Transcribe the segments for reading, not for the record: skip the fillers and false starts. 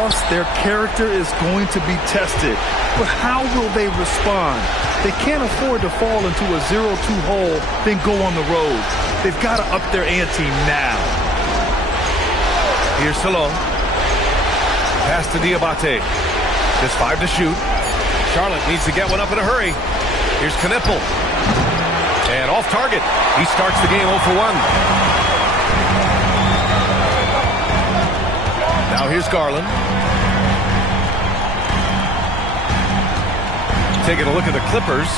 loss, their character is going to be tested. But how will they respond? They can't afford to fall into a 0-2 hole, then go on the road. They've got to up their ante now. Here's Salon. Pass to Diabate. Just 5 to shoot. Charlotte needs to get one up in a hurry. Here's Knipple. And off target. He starts the game 0 for 1. Now here's Garland. Taking a look at the Clippers.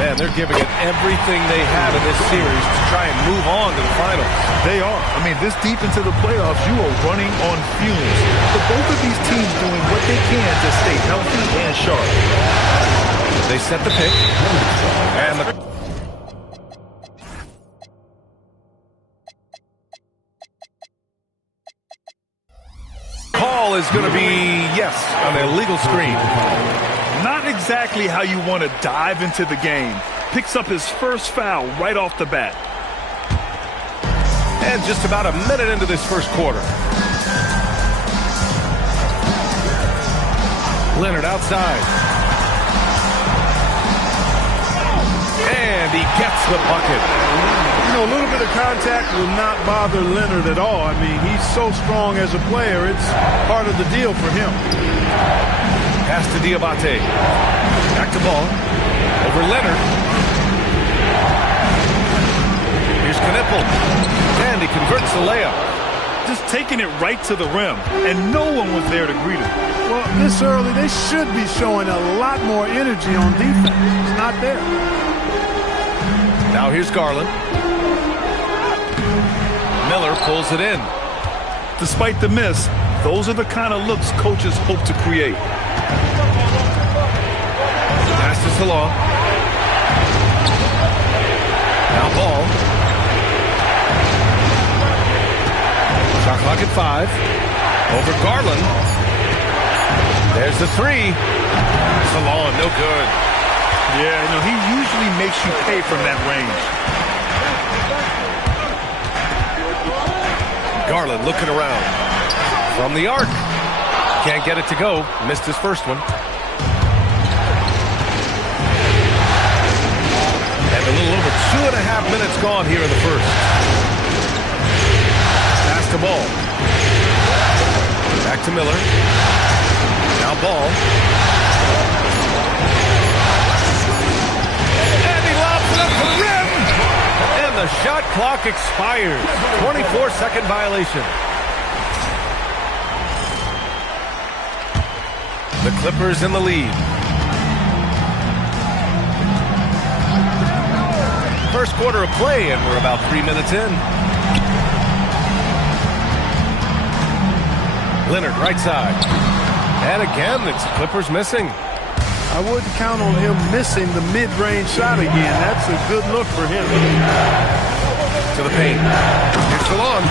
Man, they're giving it everything they have in this series to try and move on to the finals. They are. I mean, this deep into the playoffs, you are running on fumes. But both of these teams doing what they can to stay healthy and sharp. They set the pick. And the call is going to be, yes, an illegal screen. Not exactly how you want to dive into the game. Picks up his first foul right off the bat. And just about a minute into this first quarter. Leonard outside. And he gets the bucket. You know, a little bit of contact will not bother Leonard at all. I mean, he's so strong as a player. It's part of the deal for him. Pass to Diabate. Back to ball. Over Leonard. Here's Knipple. And he converts the layup. Just taking it right to the rim. And no one was there to greet him. Well, this early, they should be showing a lot more energy on defense. It's not there. Now here's Garland. Miller pulls it in. Despite the miss, those are the kind of looks coaches hope to create. Pass to Salon. Now Ball. Shot clock at 5. Over Garland. There's the 3. Salon, no good. Yeah, you know, he usually makes you pay from that range. Garland looking around. From the arc. Can't get it to go. Missed his first one. And a little over 2.5 minutes gone here in the first. Pass the ball. Back to Miller. Now Ball. And he lobs it up to the rim. And the shot clock expires. 24-second violation. The Clippers in the lead. First quarter of play, and we're about 3 minutes in. Leonard, right side. And again, it's the Clippers missing. I wouldn't count on him missing the mid-range shot again. That's a good look for him. To the paint. Here's Salon.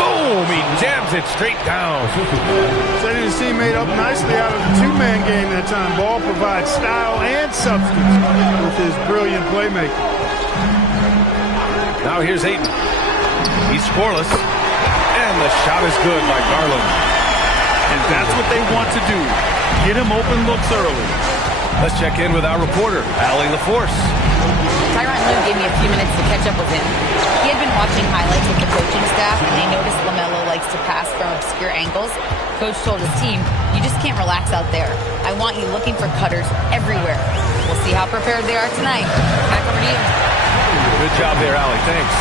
Boom! He jams it straight down. Said his team made up nicely out of the two-man game that time. Ball provides style and substance with his brilliant playmaking. Now here's Ayton. He's scoreless. And the shot is good by Garland. And that's what they want to do. Get him open looks early. Let's check in with our reporter, Allie LaForce. Tyronn Lue gave me a few minutes to catch up with him. He had been watching highlights with the coaching staff, and they noticed LaMelo likes to pass from obscure angles. Coach told his team, you just can't relax out there. I want you looking for cutters everywhere. We'll see how prepared they are tonight. Back over to you. Good job there, Allie. Thanks.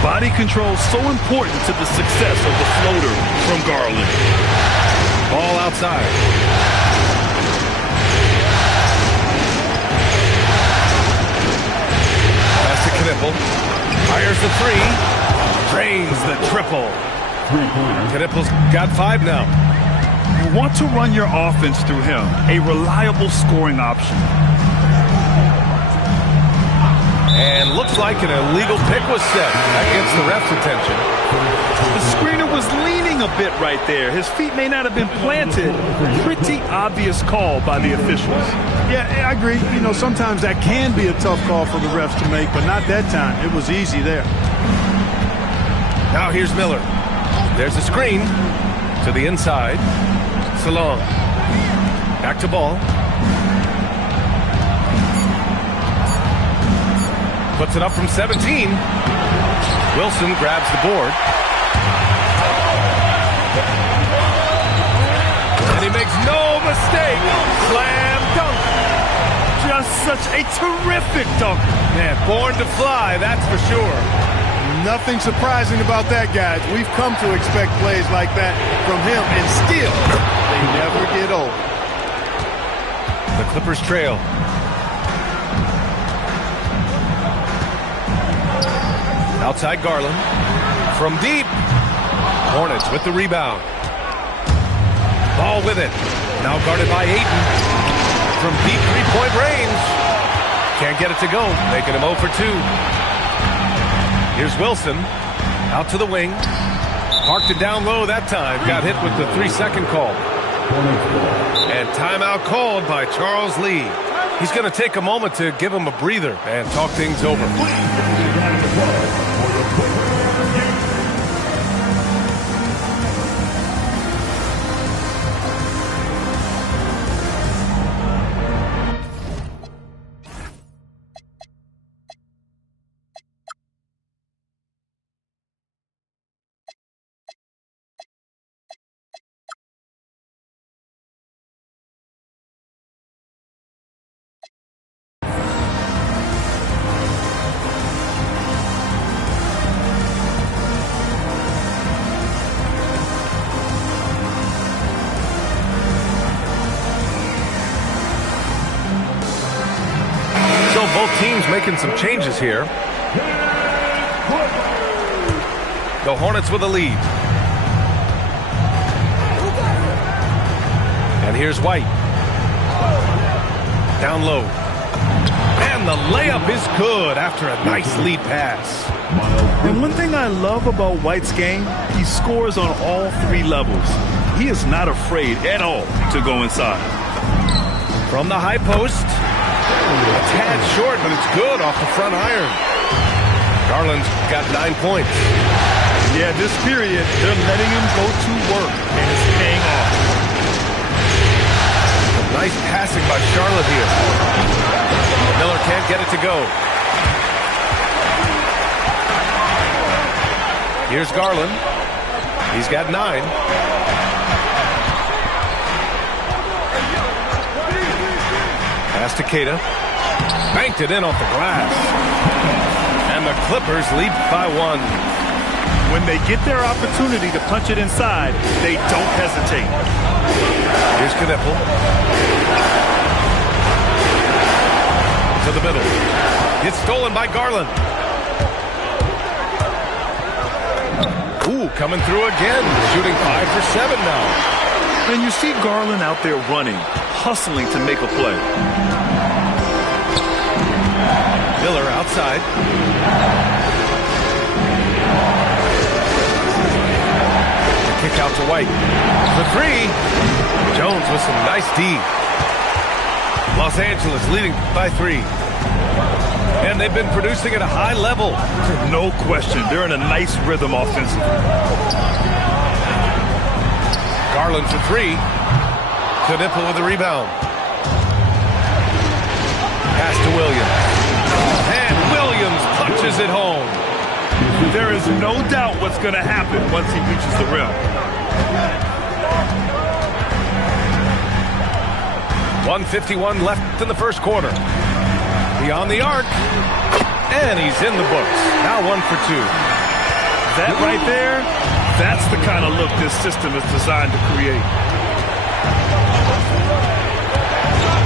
Body control so important to the success of the floater from Garland. Ball outside. Pass to Knipple. Fires the 3. Drains the triple. Knipple's got 5 now. You want to run your offense through him, a reliable scoring option. And looks like an illegal pick was set. That gets the ref's attention. The screener was leaning a bit right there. His feet may not have been planted. Pretty obvious call by the officials. Yeah, I agree. You know, sometimes that can be a tough call for the refs to make, but not that time. It was easy there. Now here's Miller. There's the screen. To the inside. Salong. Back to ball. Puts it up from 17. Wilson grabs the board. And he makes no mistake. Slam dunk. Just such a terrific dunk. Man, born to fly, that's for sure. Nothing surprising about that, guys. We've come to expect plays like that from him, and still, they never get old. The Clippers trail. Outside Garland. From deep. Hornets with the rebound. Ball with it. Now guarded by Ayton. From deep three-point range. Can't get it to go. Making him 0 for 2. Here's Wilson. Out to the wing. Parked it down low that time. Got hit with the 3-second call. And timeout called by Charles Lee. He's going to take a moment to give him a breather and talk things over. Both teams making some changes here. The Hornets with a lead. And here's White. Down low. And the layup is good after a nice lead pass. And one thing I love about White's game, he scores on all 3 levels. He is not afraid at all to go inside. From the high post. A tad short, but it's good off the front iron. Garland's got 9 points. Yeah, this period, they're letting him go to work, and it's paying off. Nice passing by Charlotte here. Miller can't get it to go. Here's Garland. He's got 9. Pass to Keita. Banked it in off the glass. And the Clippers lead by 1. When they get their opportunity to punch it inside, they don't hesitate. Here's Knippel. To the middle. It's stolen by Garland. Ooh, coming through again. Shooting 5 for 7 now. And you see Garland out there running, hustling to make a play. Miller outside. The kick out to White. The 3. Jones with some nice D. Los Angeles leading by 3. And they've been producing at a high level. No question. They're in a nice rhythm offensively. Garland for 3. Knippel with the rebound. Pass to Williams. And Williams punches it home. There is no doubt what's going to happen once he reaches the rim. 1:51 left in the first quarter. Beyond the arc. And he's in the books. Now 1 for 2. That right there, that's the kind of look this system is designed to create.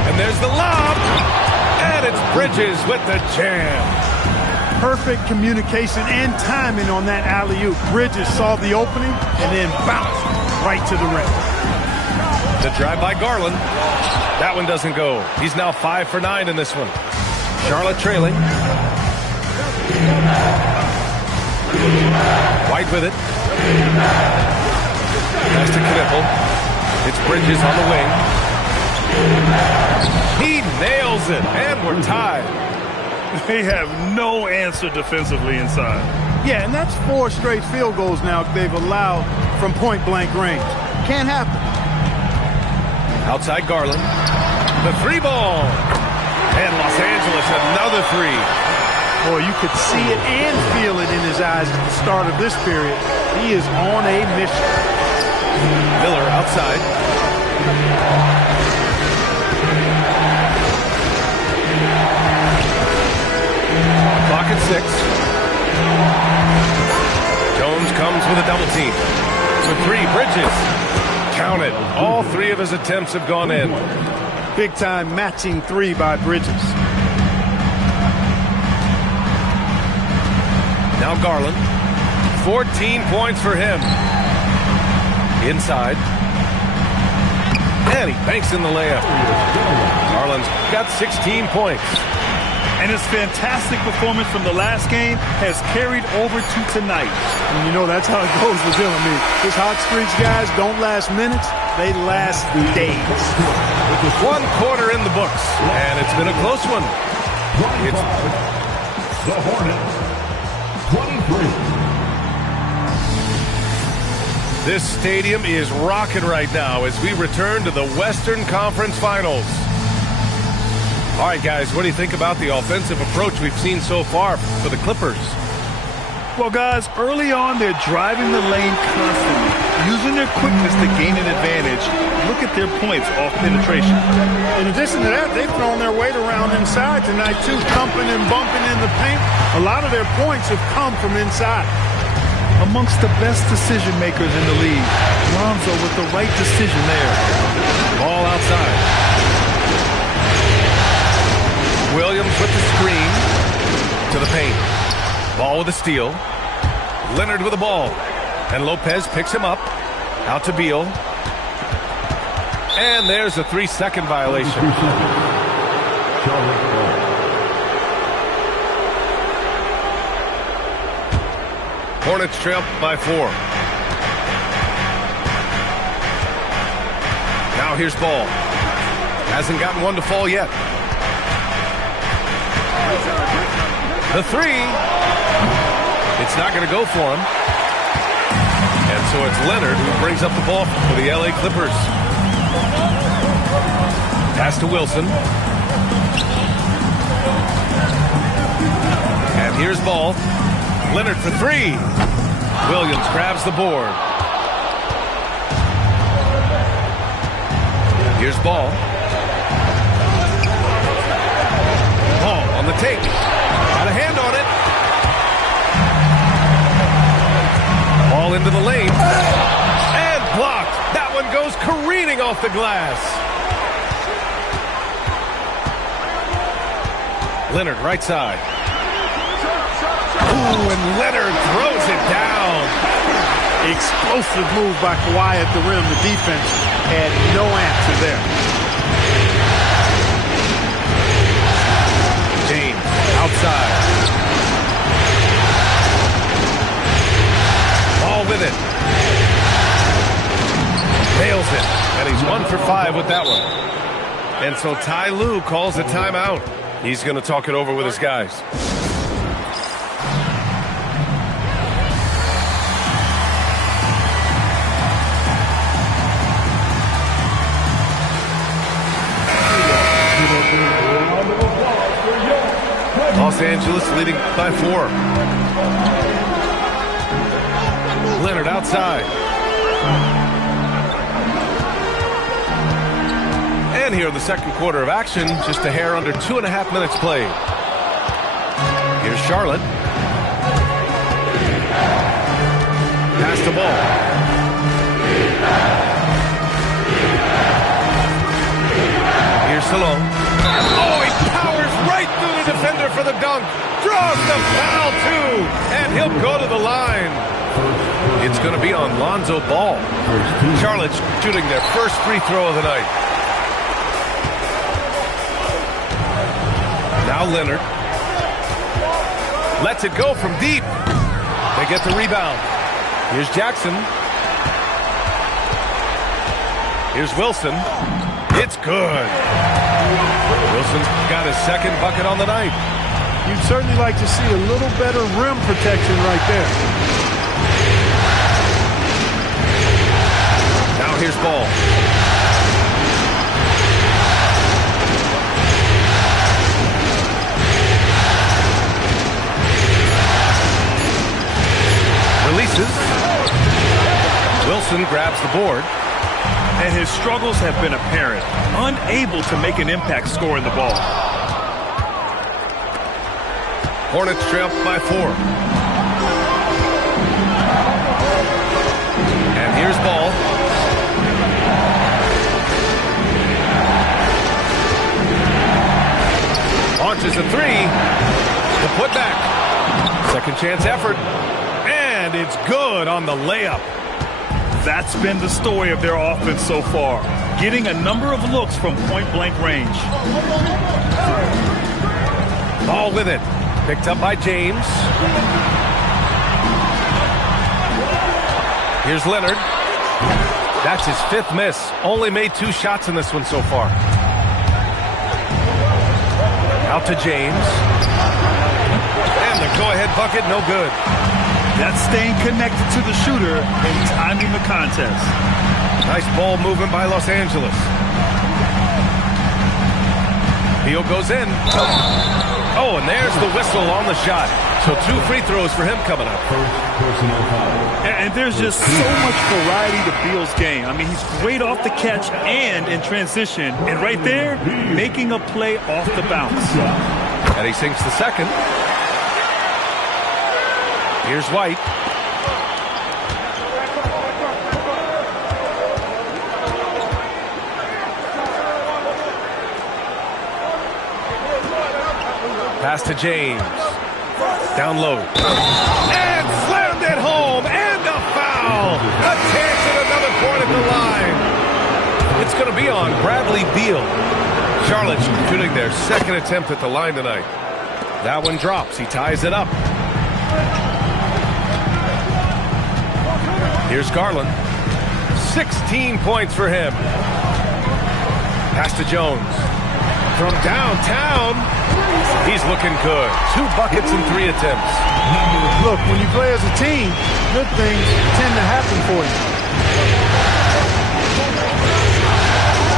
And there's the lob. And it's Bridges with the jam. Perfect communication and timing on that alley-oop. Bridges saw the opening and then bounced right to the rim. The drive by Garland. That one doesn't go. He's now 5 for 9 in this one. Charlotte trailing. White with it. Pass to Knippel. It's Bridges on the wing. He nails it, and we're tied. They have no answer defensively inside. Yeah, and that's 4 straight field goals now they've allowed from point-blank range. Can't happen. Outside Garland. The 3 ball. And Los Angeles, another 3. Boy, you could see it and feel it in his eyes at the start of this period. He is on a mission. Miller outside. Clock at 6. Jones comes with a double team. For 3, Bridges. Count it. All 3 of his attempts have gone in. Big-time matching 3 by Bridges. Now Garland. 14 points for him. Inside. And he banks in the layup. Garland's got 16 points. And his fantastic performance from the last game has carried over to tonight. And you know that's how it goes with him. I mean, his hot streaks, guys, don't last minutes. They last days. 1 quarter in the books. And it's been a close one. It's the Hornets, 23. This stadium is rocking right now as we return to the Western Conference Finals. All right, guys, what do you think about the offensive approach we've seen so far for the Clippers? Well, guys, early on, they're driving the lane constantly, using their quickness to gain an advantage. Look at their points off penetration. In addition to that, they've thrown their weight around inside tonight, too, thumping and bumping in the paint. A lot of their points have come from inside. Amongst the best decision makers in the league, Lonzo with the right decision there. Ball outside. Williams with the screen to the paint. Ball with a steal. Leonard with the ball. And Lopez picks him up. Out to Beal. And there's a 3-second violation. Hornets trail by 4. Now here's Ball. Hasn't gotten one to fall yet. The 3. It's not going to go for him. And so it's Leonard who brings up the ball for the LA Clippers. Pass to Wilson. And here's Ball. Leonard for 3. Williams grabs the board. Here's Ball. Ball on the take. Got a hand on it. Ball into the lane. And blocked. That one goes careening off the glass. Leonard right side. Ooh, and Leonard throws it down. Explosive move by Kawhi at the rim. The defense had no answer there. James outside. Ball with it. Nails it. And he's 1 for 5 with that one. And so Ty Lue calls a timeout. He's going to talk it over with his guys. Los Angeles leading by 4. Leonard outside. And here in the second quarter of action, just a hair under 2.5 minutes played. Here's Charlotte. Pass the ball. Here's Salone. Oh, he powers right through the defender for the dunk. Draws the foul, too. And he'll go to the line. It's going to be on Lonzo Ball. Charlotte's shooting their first free throw of the night. Now Leonard. Lets it go from deep. They get the rebound. Here's Jackson. Here's Wilson. It's good. Wilson's got his second bucket on the night. You'd certainly like to see a little better rim protection right there. Now here's Ball. Releases. Wilson grabs the board. And his struggles have been apparent. Unable to make an impact scoring the ball. Hornets trail by 4. And here's Ball. Launches a 3. The putback. Second chance effort. And it's good on the layup. That's been the story of their offense so far. Getting a number of looks from point-blank range. Ball with it. Picked up by James. Here's Leonard. That's his 5th miss. Only made 2 shots in this one so far. Out to James. And the go-ahead bucket, no good. That's staying connected to the shooter and timing the contest. Nice ball movement by Los Angeles. Beal goes in. Oh, and there's the whistle on the shot. So 2 free throws for him coming up. And there's just so much variety to Beal's game. I mean, he's great off the catch and in transition. And right there, making a play off the bounce. And he sinks the second. Here's White. Pass to James. Down low. And slammed it home. And a foul. A chance at another point at the line. It's going to be on Bradley Beal. Charlotte shooting their second attempt at the line tonight. That one drops. He ties it up. Here's Garland. 16 points for him. Pass to Jones. From downtown, he's looking good. 2 buckets in 3 attempts. Look, when you play as a team, good things tend to happen for you.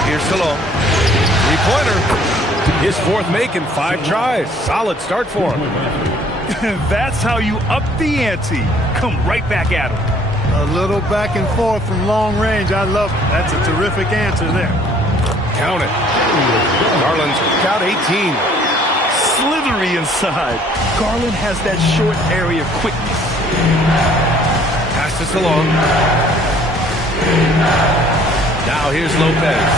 Here's Salone. 3-pointer. His 4th make in 5 tries. Solid start for him. That's how you up the ante. Come right back at him. A little back and forth from long range. I love it. That's a terrific answer there. Count it. Garland's got 18. Slithery inside. Garland has that short area quickness. Pass to Salone. Now here's Lopez.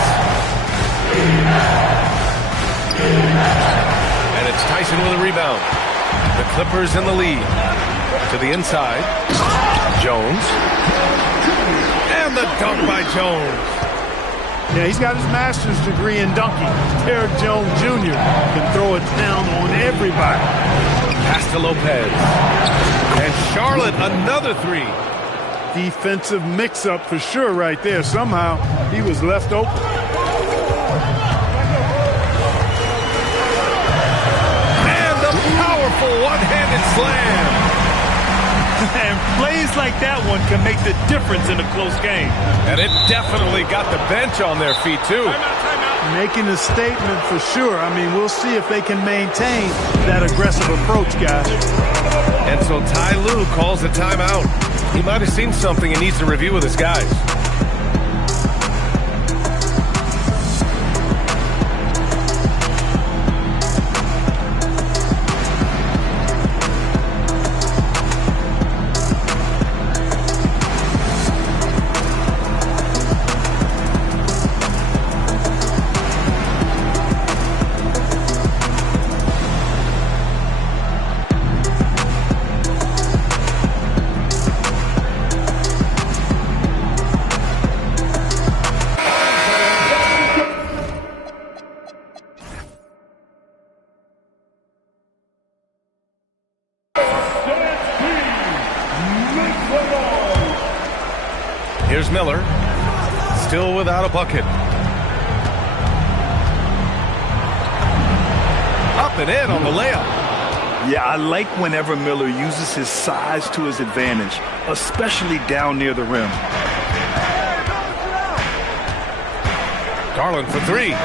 And it's Tyson with a rebound. The Clippers in the lead. To the inside. Jones. And the dunk by Jones. Yeah, he's got his master's degree in dunking. Derrick Jones Jr. can throw it down on everybody. Pass to Lopez. And Charlotte, another 3. Defensive mix-up for sure right there. Somehow he was left open. And the powerful one-handed slam. And plays like that one can make the difference in a close game. And it definitely got the bench on their feet, too. Making a statement for sure. I mean, we'll see if they can maintain that aggressive approach, guys. And so Ty Lue calls a timeout. He might have seen something and needs to review with his guys. Here's Miller, still without a bucket. Up and in on the layup. Yeah, I like whenever Miller uses his size to his advantage, especially down near the rim. Garland for three.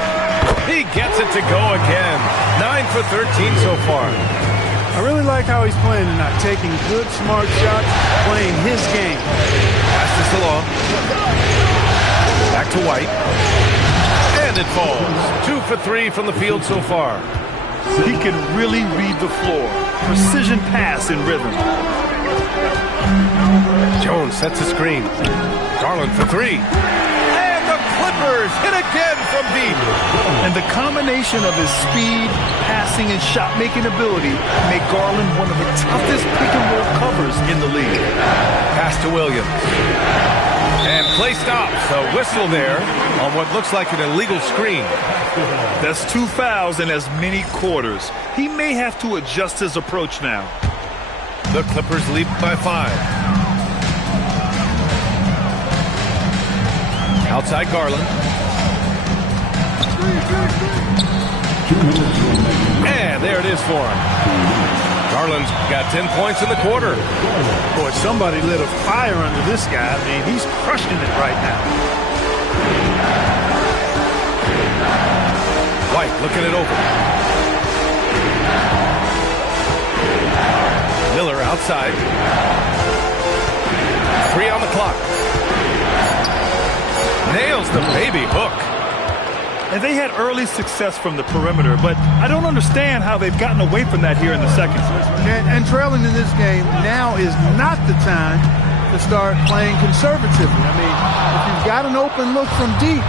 He gets it to go again. 9 for 13 so far. I really like how he's playing tonight, taking good, smart shots, playing his game. Pass to Salon. Back to White. And it falls. 2 for 3 from the field so far. He can really read the floor. Precision pass in rhythm. Jones sets a screen. Garland for three. And the Clippers hit again from deep. And the combination of his speed, passing, and shot-making ability make Garland one of the toughest pick-and-roll covers in the league. Pass to Williams. And play stops. A whistle there on what looks like an illegal screen. That's 2 fouls in as many quarters. He may have to adjust his approach now. The Clippers lead by 5. Outside Garland. And there it is for him. Garland's got 10 points in the quarter. Boy, somebody lit a fire under this guy. I mean, he's crushing it right now. White looking it over. Miller outside. 3 on the clock. Nails the baby hook. And they had early success from the perimeter, but I don't understand how they've gotten away from that here in the second. And trailing in this game now is not the time to start playing conservatively. I mean, if you've got an open look from deep,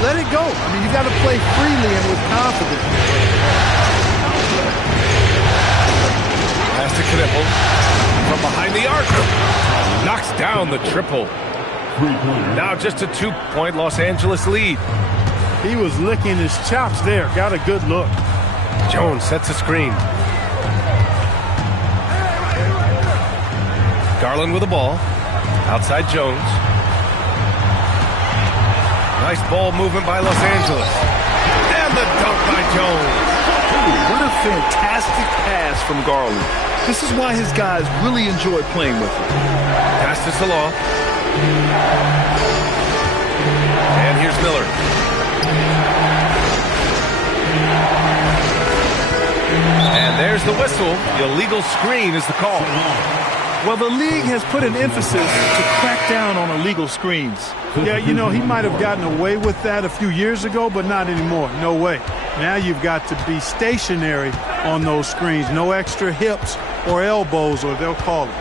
let it go. I mean, you've got to play freely and with confidence. Pass to Knippel. From behind the arc. Knocks down the triple. Now just a 2-point Los Angeles lead. He was licking his chops there. Got a good look. Jones sets a screen. Garland with the ball. Outside Jones. Nice ball movement by Los Angeles. And the dunk by Jones. What a fantastic pass from Garland. This is why his guys really enjoy playing with him. Pass to Salon. And here's Miller. And there's the whistle. The illegal screen is the call. Well, the league has put an emphasis to crack down on illegal screens. Yeah, you know, he might have gotten away with that a few years ago, but not anymore. No way. Now you've got to be stationary on those screens. No extra hips or elbows, or they'll call it.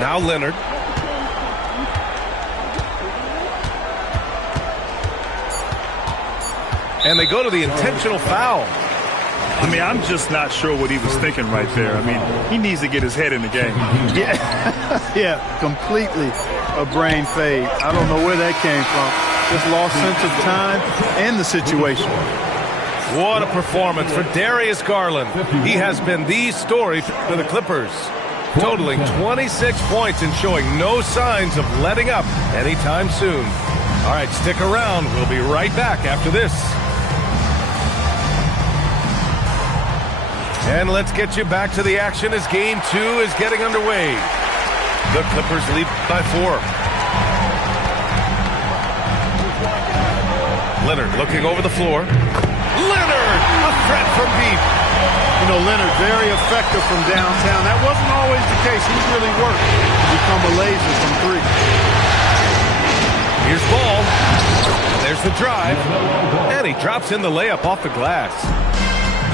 Now Leonard. And they go to the intentional foul. I mean, I'm just not sure what he was thinking right there. I mean, he needs to get his head in the game. Yeah, completely a brain fade. I don't know where that came from. Just lost sense of time and the situation. What a performance for Darius Garland. He has been the story for the Clippers, totaling 26 points and showing no signs of letting up anytime soon. All right, stick around. We'll be right back after this. And let's get you back to the action as Game 2 is getting underway. The Clippers lead by 4. Leonard looking over the floor. Leonard, a threat from deep. You know, Leonard, very effective from downtown. That wasn't always the case. He's really worked to become a laser from 3. Here's ball. There's the drive. And he drops in the layup off the glass.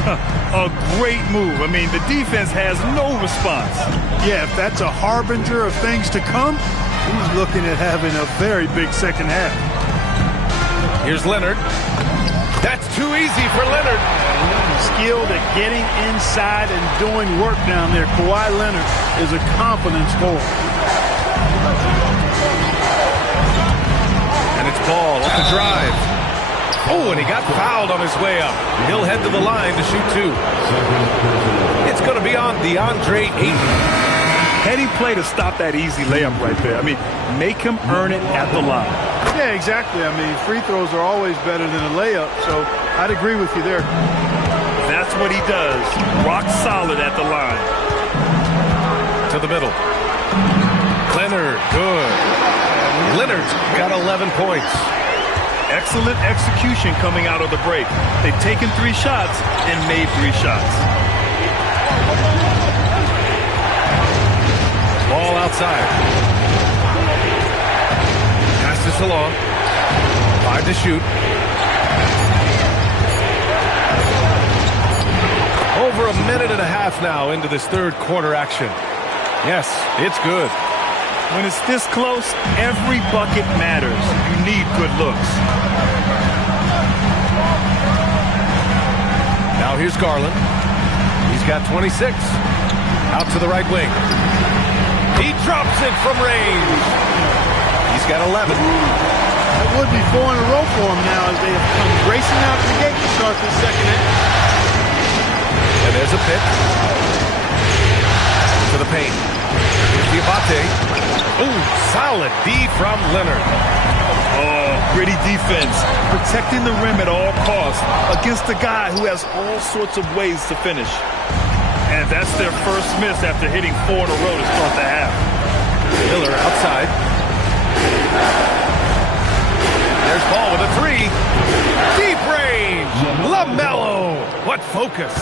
A great move. I mean, the defense has no response. Yeah, if that's a harbinger of things to come, he's looking at having a very big second half. Here's Leonard. That's too easy for Leonard. Skilled at getting inside and doing work down there. Kawhi Leonard is a confidence forward. And it's ball off the drive. Oh, and he got fouled on his way up. He'll head to the line to shoot 2. It's going to be on DeAndre Ayton. Heady play to stop that easy layup right there. I mean, make him earn it at the line. Yeah, exactly. I mean, free throws are always better than a layup, so I'd agree with you there. That's what he does. Rock solid at the line. To the middle. Leonard, good. Leonard's got 11 points. Excellent execution coming out of the break. They've taken 3 shots and made 3 shots. Ball outside. Pass this along. 5 to shoot. Over a minute and a half now into this third quarter action. Yes, it's good. When it's this close, every bucket matters. You need good looks. Now here's Garland. He's got 26. Out to the right wing. He drops it from range. He's got 11. That would be 4 in a row for him now as they have come racing out the gate to start this second half. And there's a pick. To the paint. Here's Diabate. Ooh, solid D from Leonard. Oh, gritty defense. Protecting the rim at all costs against a guy who has all sorts of ways to finish. And that's their first miss after hitting 4 in a row to start the half. Miller outside. There's Ball with a 3. Deep range. LaMelo. What focus.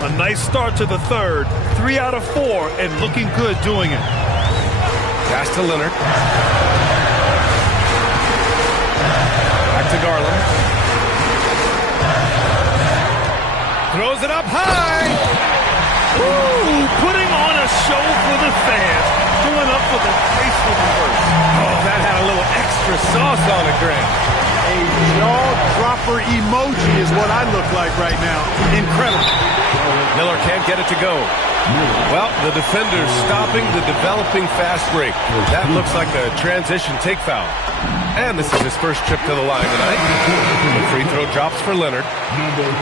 A nice start to the third. 3 out of 4 and looking good doing it. Pass to Leonard. Back to Garland. Throws it up high. Ooh, putting on a show for the fans. Going up for the graceful reverse. Oh, that had a little extra sauce on it, Grant. A jaw-dropper emoji is what I look like right now. Incredible. Miller can't get it to go. Well, the defender's stopping the developing fast break. That looks like a transition take foul. And this is his first trip to the line tonight. The free throw drops for Leonard.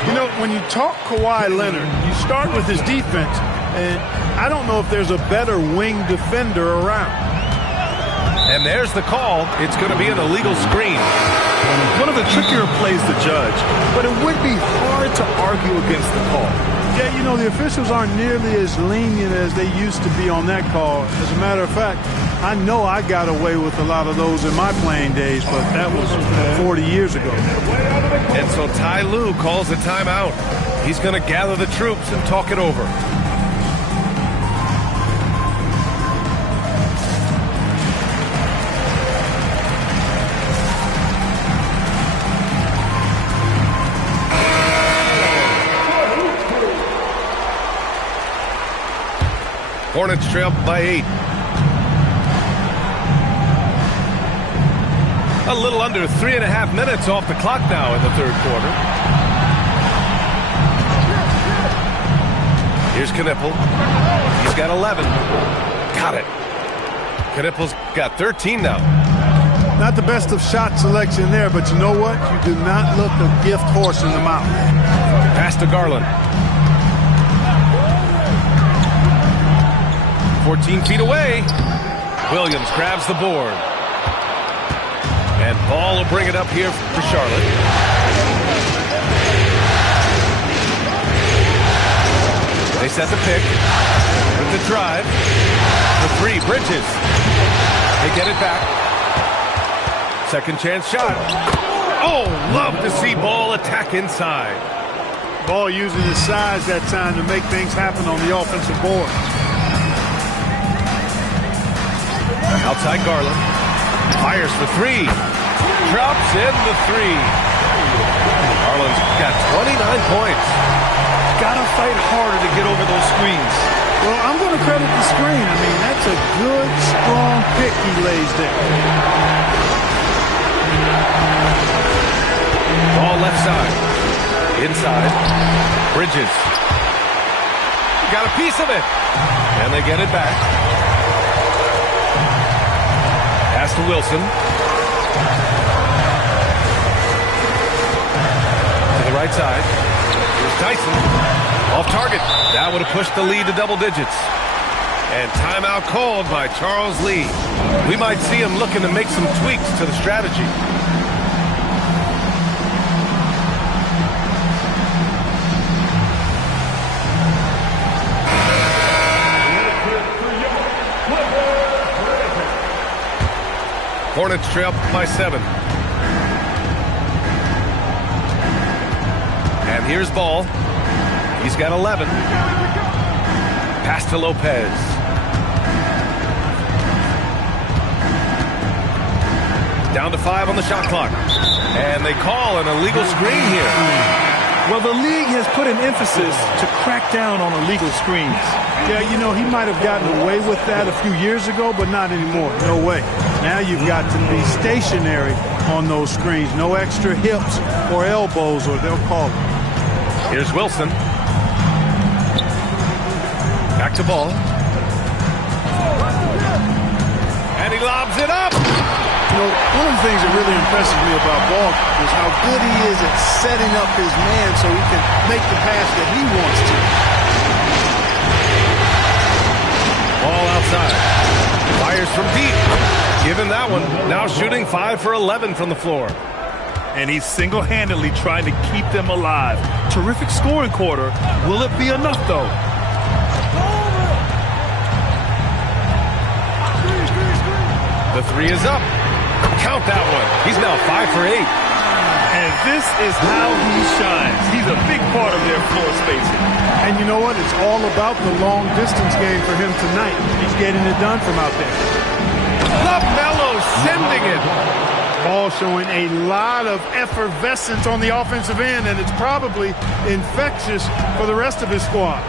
You know, when you talk Kawhi Leonard, you start with his defense, and I don't know if there's a better wing defender around. And there's the call. It's going to be an illegal screen. One of the trickier plays to judge, but it would be hard to argue against the call. Yeah, you know, the officials aren't nearly as lenient as they used to be on that call. As a matter of fact, I know I got away with a lot of those in my playing days, but that was 40 years ago. And so Ty Lue calls a timeout. He's going to gather the troops and talk it over. Hornets trail by 8. A little under 3.5 minutes off the clock now in the third quarter. Here's Knipple. He's got 11. Got it. Knipple's got 13 now. Not the best of shot selection there, but you know what? You do not look a gift horse in the mouth. Pass to Garland. 14 feet away. Williams grabs the board. And Ball will bring it up here for Charlotte. They set the pick. With the drive. The 3, Bridges. They get it back. Second chance shot. Oh, love to see Ball attack inside. Ball using his size that time to make things happen on the offensive board. Outside Garland. Fires for 3. Drops in the 3. Garland's got 29 points. Gotta fight harder to get over those screens. Well, I'm going to credit the screen. I mean, that's a good, strong pick he lays there. Ball left side. Inside. Bridges. Got a piece of it. And they get it back. Pass to Wilson. To the right side. Here's Tyson. Off target. That would have pushed the lead to double digits. And timeout called by Charles Lee. We might see him looking to make some tweaks to the strategy. Hornets trail by 7. And here's Ball. He's got 11. Pass to Lopez. Down to 5 on the shot clock. And they call an illegal screen here. Well, the league has put an emphasis to crack down on illegal screens. Yeah, you know, he might have gotten away with that a few years ago, but not anymore. No way. Now you've got to be stationary on those screens. No extra hips or elbows, or they'll call it. Here's Wilson. Back to Ball. And he lobs it up. You know, one of the things that really impresses me about Ball is how good he is at setting up his man so he can make the pass that he wants to. Ball outside. Fires from deep. Give him that one. Now shooting 5 for 11 from the floor. And he's single-handedly trying to keep them alive. Terrific scoring quarter. Will it be enough, though? The 3 is up. Count that one. He's now 5 for 8. And this is how he shines. He's a big part of their floor spacing. And you know what? It's all about the long-distance game for him tonight. He's getting it done from out there. LaMelo sending it. Ball showing a lot of effervescence on the offensive end, and it's probably infectious for the rest of his squad.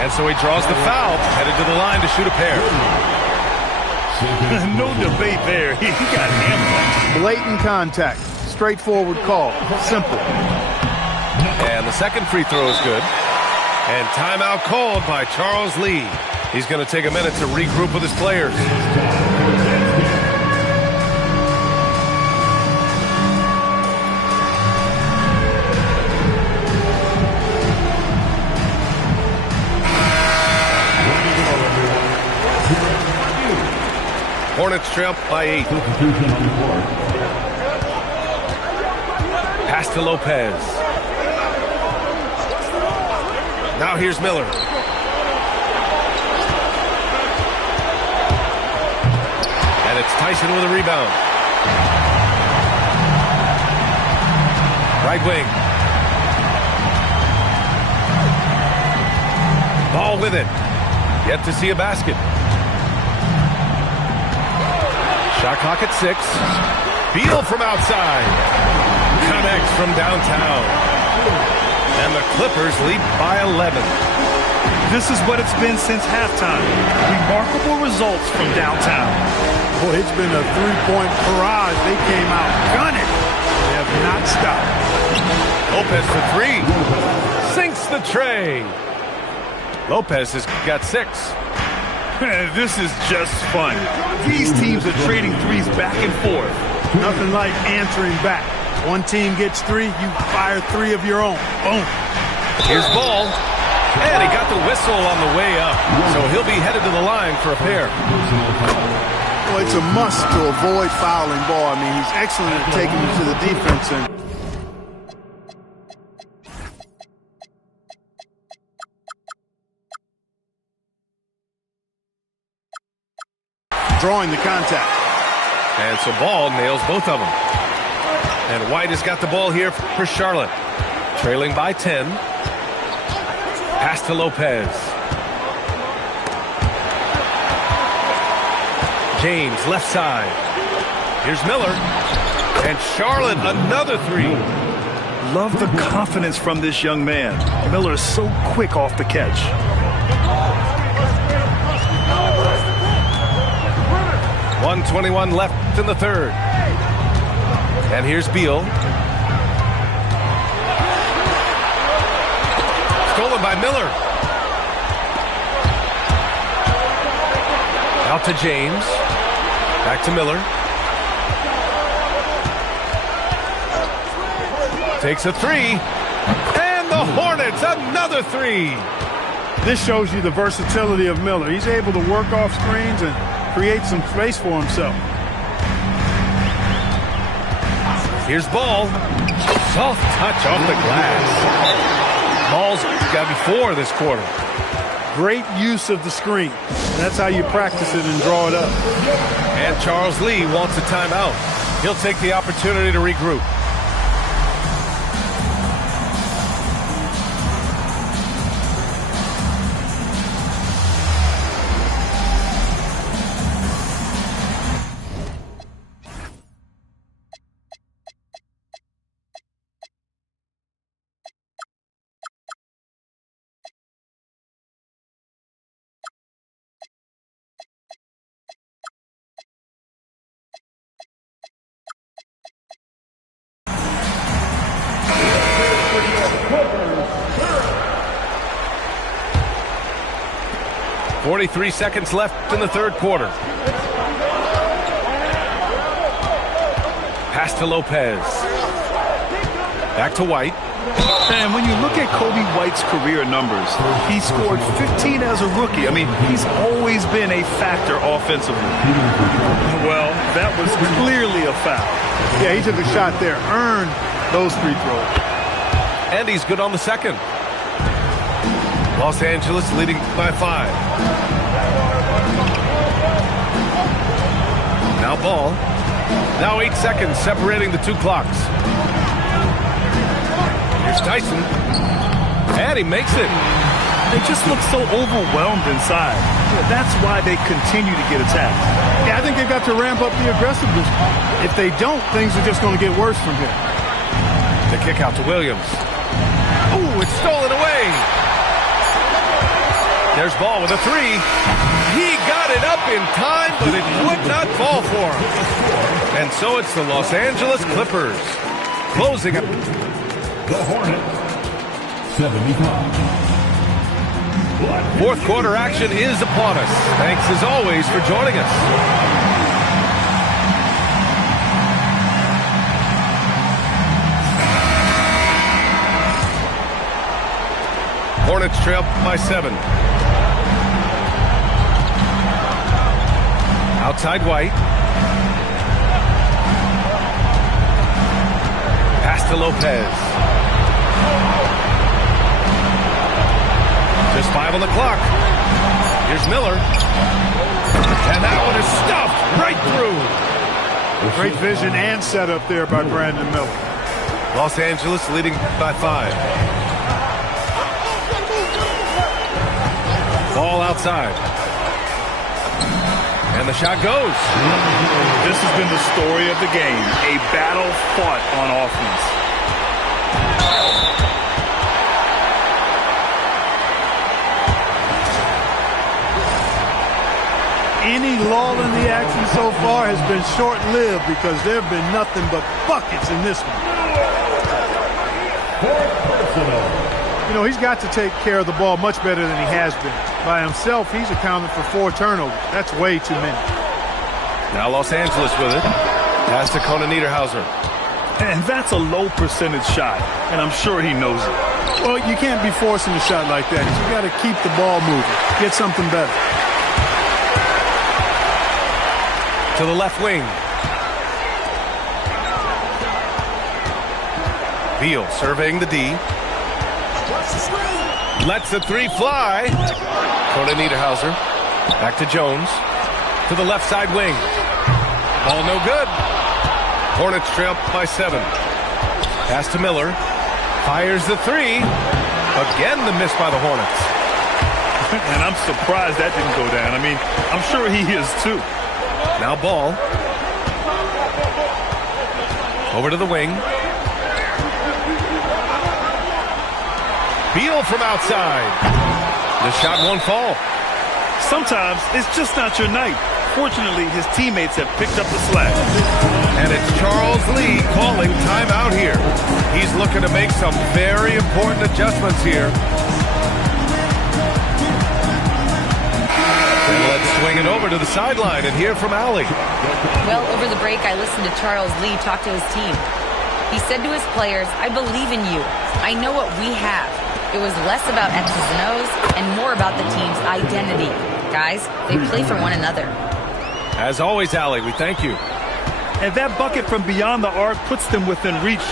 And so he draws the foul, headed to the line to shoot a pair. No debate there. He got hammered. Blatant contact. Straightforward call. Simple. And the second free throw is good. And timeout called by Charles Lee. He's going to take a minute to regroup with his players. Hornets trail by 8. Pass to Lopez. Now here's Miller. And it's Tyson with a rebound. Right wing. Ball with it. Yet to see a basket. Shot clock at 6. Beal from outside. Connects from downtown. And the Clippers lead by 11. This is what it's been since halftime. Remarkable results from downtown. Boy, it's been a three-point barrage. They came out gunning. They have not stopped. Lopez for 3. Sinks the tray. Lopez has got 6. This is just fun. These teams are trading threes back and forth. Nothing like answering back. One team gets 3, you fire 3 of your own. Boom. Here's Ball. And he got the whistle on the way up. So he'll be headed to the line for a pair. Well, it's a must to avoid fouling Ball. I mean, he's excellent at taking it to the defense. And drawing the contact. And so Ball nails both of them. And White has got the ball here for Charlotte. Trailing by 10. Pass to Lopez. James, left side. Here's Miller. And Charlotte, another 3. Love the confidence from this young man. Miller is so quick off the catch. .121 left in the third. And here's Beal. Stolen by Miller. Out to James. Back to Miller. Takes a three. And the Hornets, another three. This shows you the versatility of Miller. He's able to work off screens and create some space for himself. Here's Ball. Soft touch off the glass. Ball's gotten 4 this quarter. Great use of the screen. That's how you practice it and draw it up. And Charles Lee wants a timeout. He'll take the opportunity to regroup. Clippers, 43 seconds left in the third quarter. Pass to Lopez. Back to White. And when you look at Kobe White's career numbers, he scored 15 as a rookie. I mean, he's always been a factor offensively. Well, that was clearly a foul. Yeah, he took a shot there, earned those free throws. And he's good on the second. Los Angeles leading by 5. Now Ball. Now 8 seconds separating the two clocks. Here's Tyson. And he makes it. They just look so overwhelmed inside. That's why they continue to get attacked. Yeah, I think they've got to ramp up the aggressiveness. If they don't, things are just going to get worse from here. The kick out to Williams. Ooh, it's stolen away. There's Ball with a three. He got it up in time, but it would not fall for him. And so it's the Los Angeles Clippers closing up. the Hornets, 75. Fourth quarter action is upon us. Thanks as always for joining us. Hornets trail by 7. Outside White. Pass to Lopez. Just 5 on the clock. Here's Miller. And that one is stuffed right through. Great vision and setup there by Brandon Miller. Los Angeles leading by 5. Ball outside. And the shot goes. This has been the story of the game. A battle fought on offense. Any lull in the action so far has been short-lived because there have been nothing but buckets in this one. You know, he's got to take care of the ball much better than he has been. By himself, he's accounted for 4 turnovers. That's way too many. Now Los Angeles with it. Pass to Conan Niederhauser. And that's a low percentage shot, and I'm sure he knows it. Well, you can't be forcing a shot like that. You got to keep the ball moving. Get something better. To the left wing. Beal surveying the D. Lets the three fly. Conan Niederhauser. Back to Jones. To the left side wing. Ball no good. Hornets trail by 7. Pass to Miller. Fires the three. Again the miss by the Hornets. And I'm surprised that didn't go down. I mean, I'm sure he is too. Now Ball. Over to the wing. Beal from outside. The shot won't fall. Sometimes it's just not your night. Fortunately, his teammates have picked up the slack. And it's Charles Lee calling timeout here. He's looking to make some very important adjustments here. And let's swing it over to the sideline and hear from Allie. Well, over the break, I listened to Charles Lee talk to his team. He said to his players, "I believe in you. I know what we have." It was less about X's and O's and more about the team's identity. Guys, they play for one another. As always, Allie, we thank you. And that bucket from beyond the arc puts them within reach.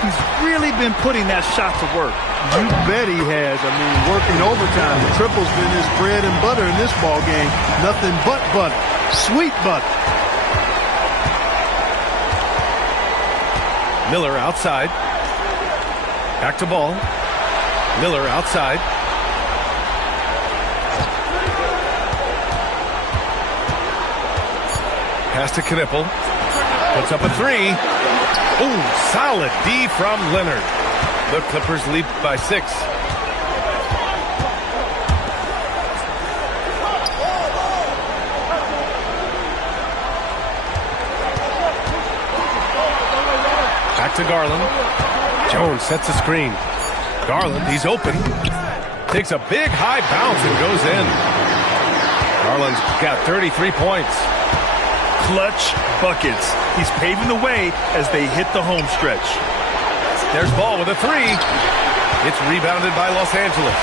He's really been putting that shot to work. You bet he has. I mean, working overtime. The triple's been his bread and butter in this ball game. Nothing but butter. Sweet butter. Miller outside. Back to ball. Miller outside. Pass to Knippel. Puts up a three. Ooh, solid D from Leonard. The Clippers lead by 6. Back to Garland. Jones sets a screen. Garland, he's open. Takes a big high bounce and goes in. Garland's got 33 points. Clutch buckets. He's paving the way as they hit the home stretch. There's Ball with a three. It's rebounded by Los Angeles.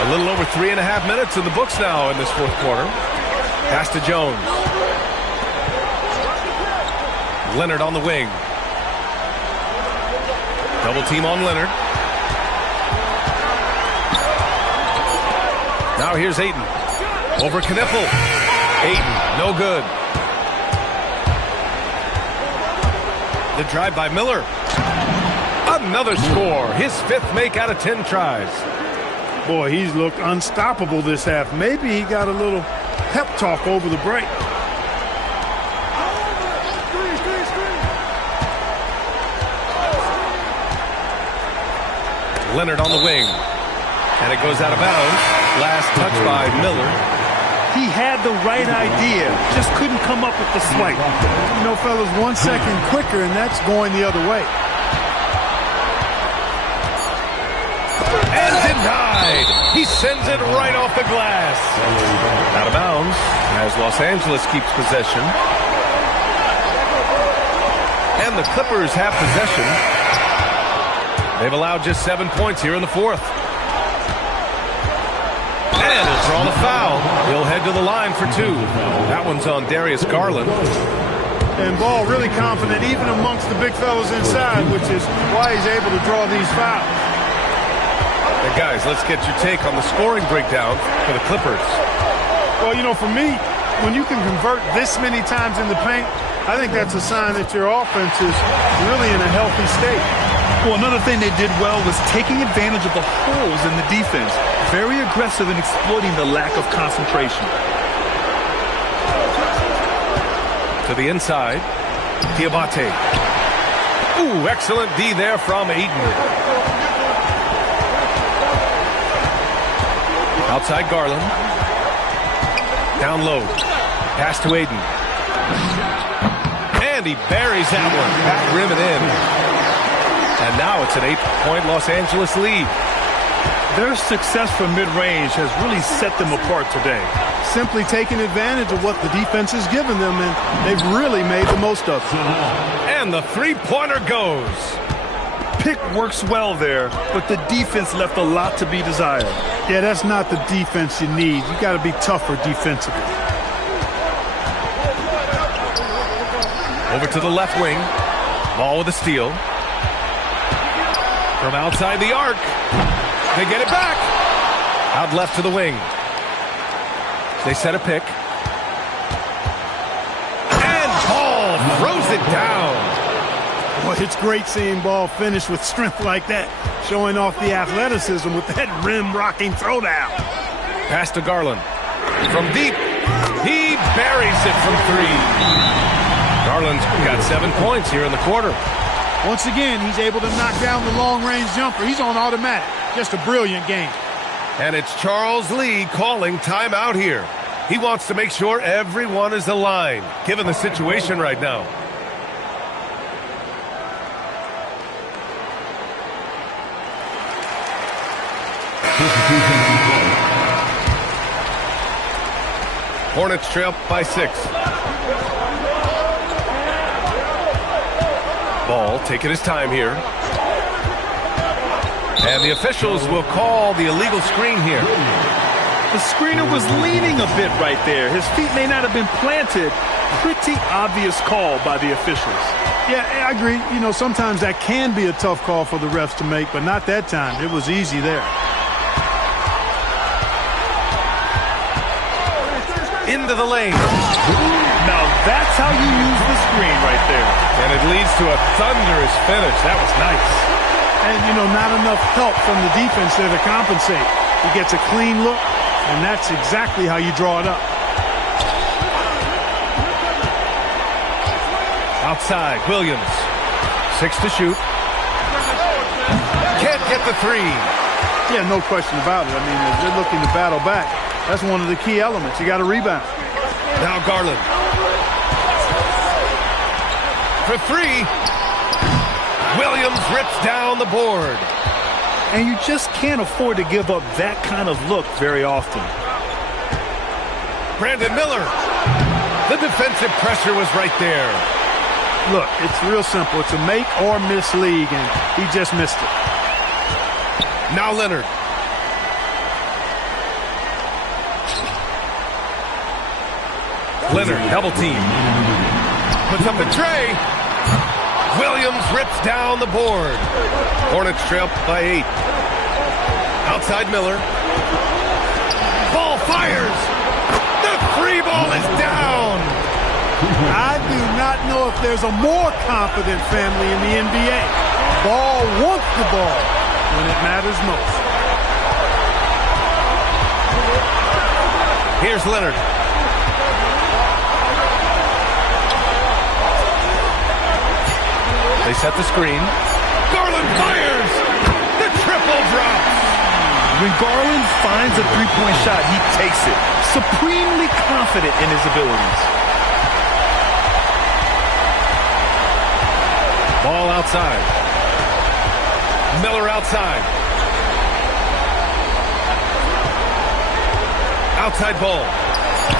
A little over 3.5 minutes in the books now in this fourth quarter. Pass to Jones. Leonard on the wing. Double team on Leonard. Now here's Ayton. Over Knippel. Ayton, no good. The drive by Miller. Another score. His 5th make out of 10 tries. Boy, he's looked unstoppable this half. Maybe he got a little pep talk over the break. Leonard on the wing. And it goes out of bounds. Last touch by Miller. He had the right idea, just couldn't come up with the swipe. You know, fellas, 1 second quicker, and that's going the other way. And denied. He sends it right off the glass. Out of bounds as Los Angeles keeps possession. And the Clippers have possession. They've allowed just 7 points here in the fourth. And he'll draw the foul. He'll head to the line for 2. That one's on Darius Garland. And Ball really confident even amongst the big fellas inside, which is why he's able to draw these fouls. And guys, let's get your take on the scoring breakdown for the Clippers. Well, you know, for me, when you can convert this many times in the paint, I think that's a sign that your offense is really in a healthy state. Well, another thing they did well was taking advantage of the holes in the defense. Very aggressive in exploiting the lack of concentration. To the inside, Diabate. Ooh, excellent D there from Ayton. Outside Garland. Down low. Pass to Ayton. And he buries that one. Back rim and in. And now it's an 8-point Los Angeles lead. Their success from mid-range has really set them apart today. Simply taking advantage of what the defense has given them, and they've really made the most of it. And the three-pointer goes. Pick works well there, but the defense left a lot to be desired. Yeah, that's not the defense you need. You got to be tougher defensively. Over to the left wing. Ball with a steal. From outside the arc. They get it back. Out left to the wing. They set a pick. And Ball throws it down. Well, it's great seeing Ball finish with strength like that, showing off the athleticism with that rim-rocking throwdown. Pass to Garland. From deep. He buries it from 3. Garland's got 7 points here in the quarter. Once again, he's able to knock down the long-range jumper. He's on automatic. Just a brilliant game. And it's Charles Lee calling timeout here. He wants to make sure everyone is aligned, given the situation right now. Hornets trail by 6. Ball taking his time here. And the officials will call the illegal screen here. The screener was leaning a bit right there. His feet may not have been planted. Pretty obvious call by the officials. Yeah, I agree. You know, sometimes that can be a tough call for the refs to make, but not that time. It was easy there. Into the lane. Now that's how you use the screen right there. And it leads to a thunderous finish. That was nice. And, you know, not enough help from the defense there to compensate. He gets a clean look, and that's exactly how you draw it up. Outside, Williams. 6 to shoot. Can't get the three. Yeah, no question about it. I mean, as they're looking to battle back, that's one of the key elements. You got to rebound. Now Garland. For three. Williams rips down the board. And you just can't afford to give up that kind of look very often. Brandon Miller. The defensive pressure was right there. Look, it's real simple. It's a make or miss league, and he just missed it. Now Leonard. Leonard, double team. Puts up the tray. Williams rips down the board. Hornets trail by 8. Outside Miller. Ball fires. The free ball is down. I do not know if there's a more confident family in the NBA. Ball wants the ball when it matters most. Here's Leonard. They set the screen. Garland fires! The triple drops! When Garland finds a three-point shot, he takes it. Supremely confident in his abilities. Ball outside. Miller outside. Outside ball.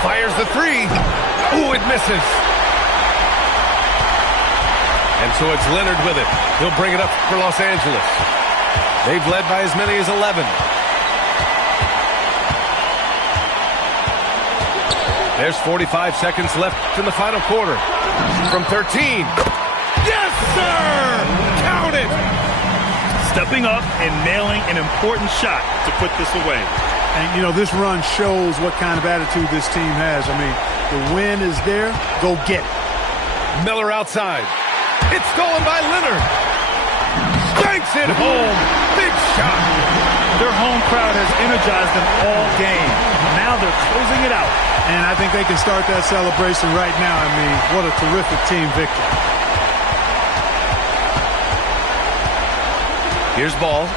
Fires the three. Ooh, it misses. And so it's Leonard with it. He'll bring it up for Los Angeles. They've led by as many as 11. There's 45 seconds left in the final quarter. From 13. Yes, sir! Count it! Stepping up and nailing an important shot to put this away. And, you know, this run shows what kind of attitude this team has. I mean, the win is there. Go get it. Miller outside. It's stolen by Leonard. Strikes it home. Big shot. Their home crowd has energized them all game. Now they're closing it out. And I think they can start that celebration right now. I mean, what a terrific team victory. Here's Ball.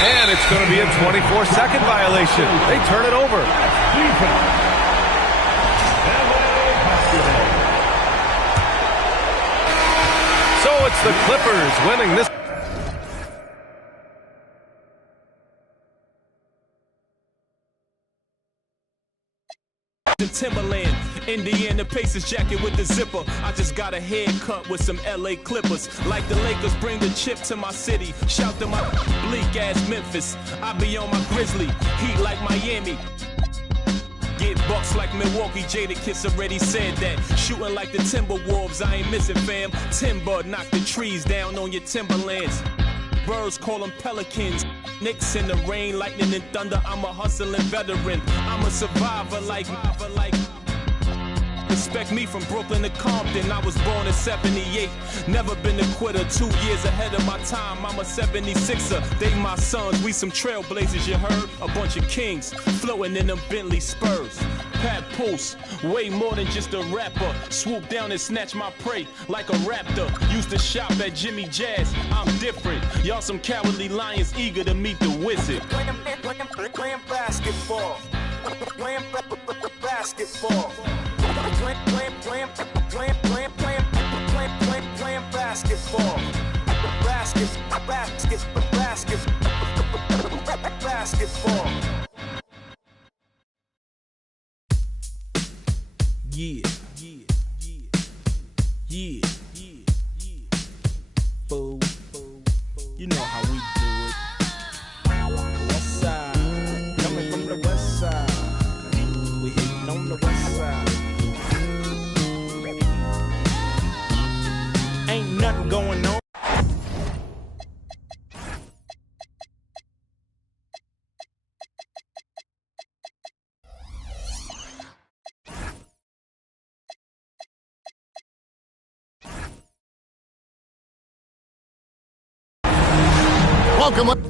And it's going to be a 24-second violation. They turn it over. So it's the Clippers winning this. Timberland, Indiana Pacers jacket with the zipper. I just got a haircut with some LA Clippers. Like the Lakers, bring the chip to my city. Shout to my bleak ass Memphis. I be on my Grizzly, heat like Miami. Get bucks like Milwaukee, Jadakiss already said that. Shooting like the Timberwolves, I ain't missing fam. Timber, knock the trees down on your Timberlands. Birds call them pelicans. Knicks in the rain, lightning and thunder. I'm a hustling veteran. I'm a survivor like. Respect me from Brooklyn to Compton. I was born in 78. Never been a quitter. 2 years ahead of my time. I'm a 76er. They my sons. We some trailblazers, you heard? A bunch of kings floating in them Bentley Spurs. Pat Pulse, way more than just a rapper. Swoop down and snatch my prey like a raptor. Used to shop at Jimmy Jazz. I'm different. Y'all some cowardly lions eager to meet the wizard. Playing basketball. Playing basketball. Playing basketball. Basketball. Yeah, yeah, yeah, yeah, yeah. Fool, you know how we do it. West side, coming from the west side. We hitting on the west side. Ain't nothing going on. Welcome.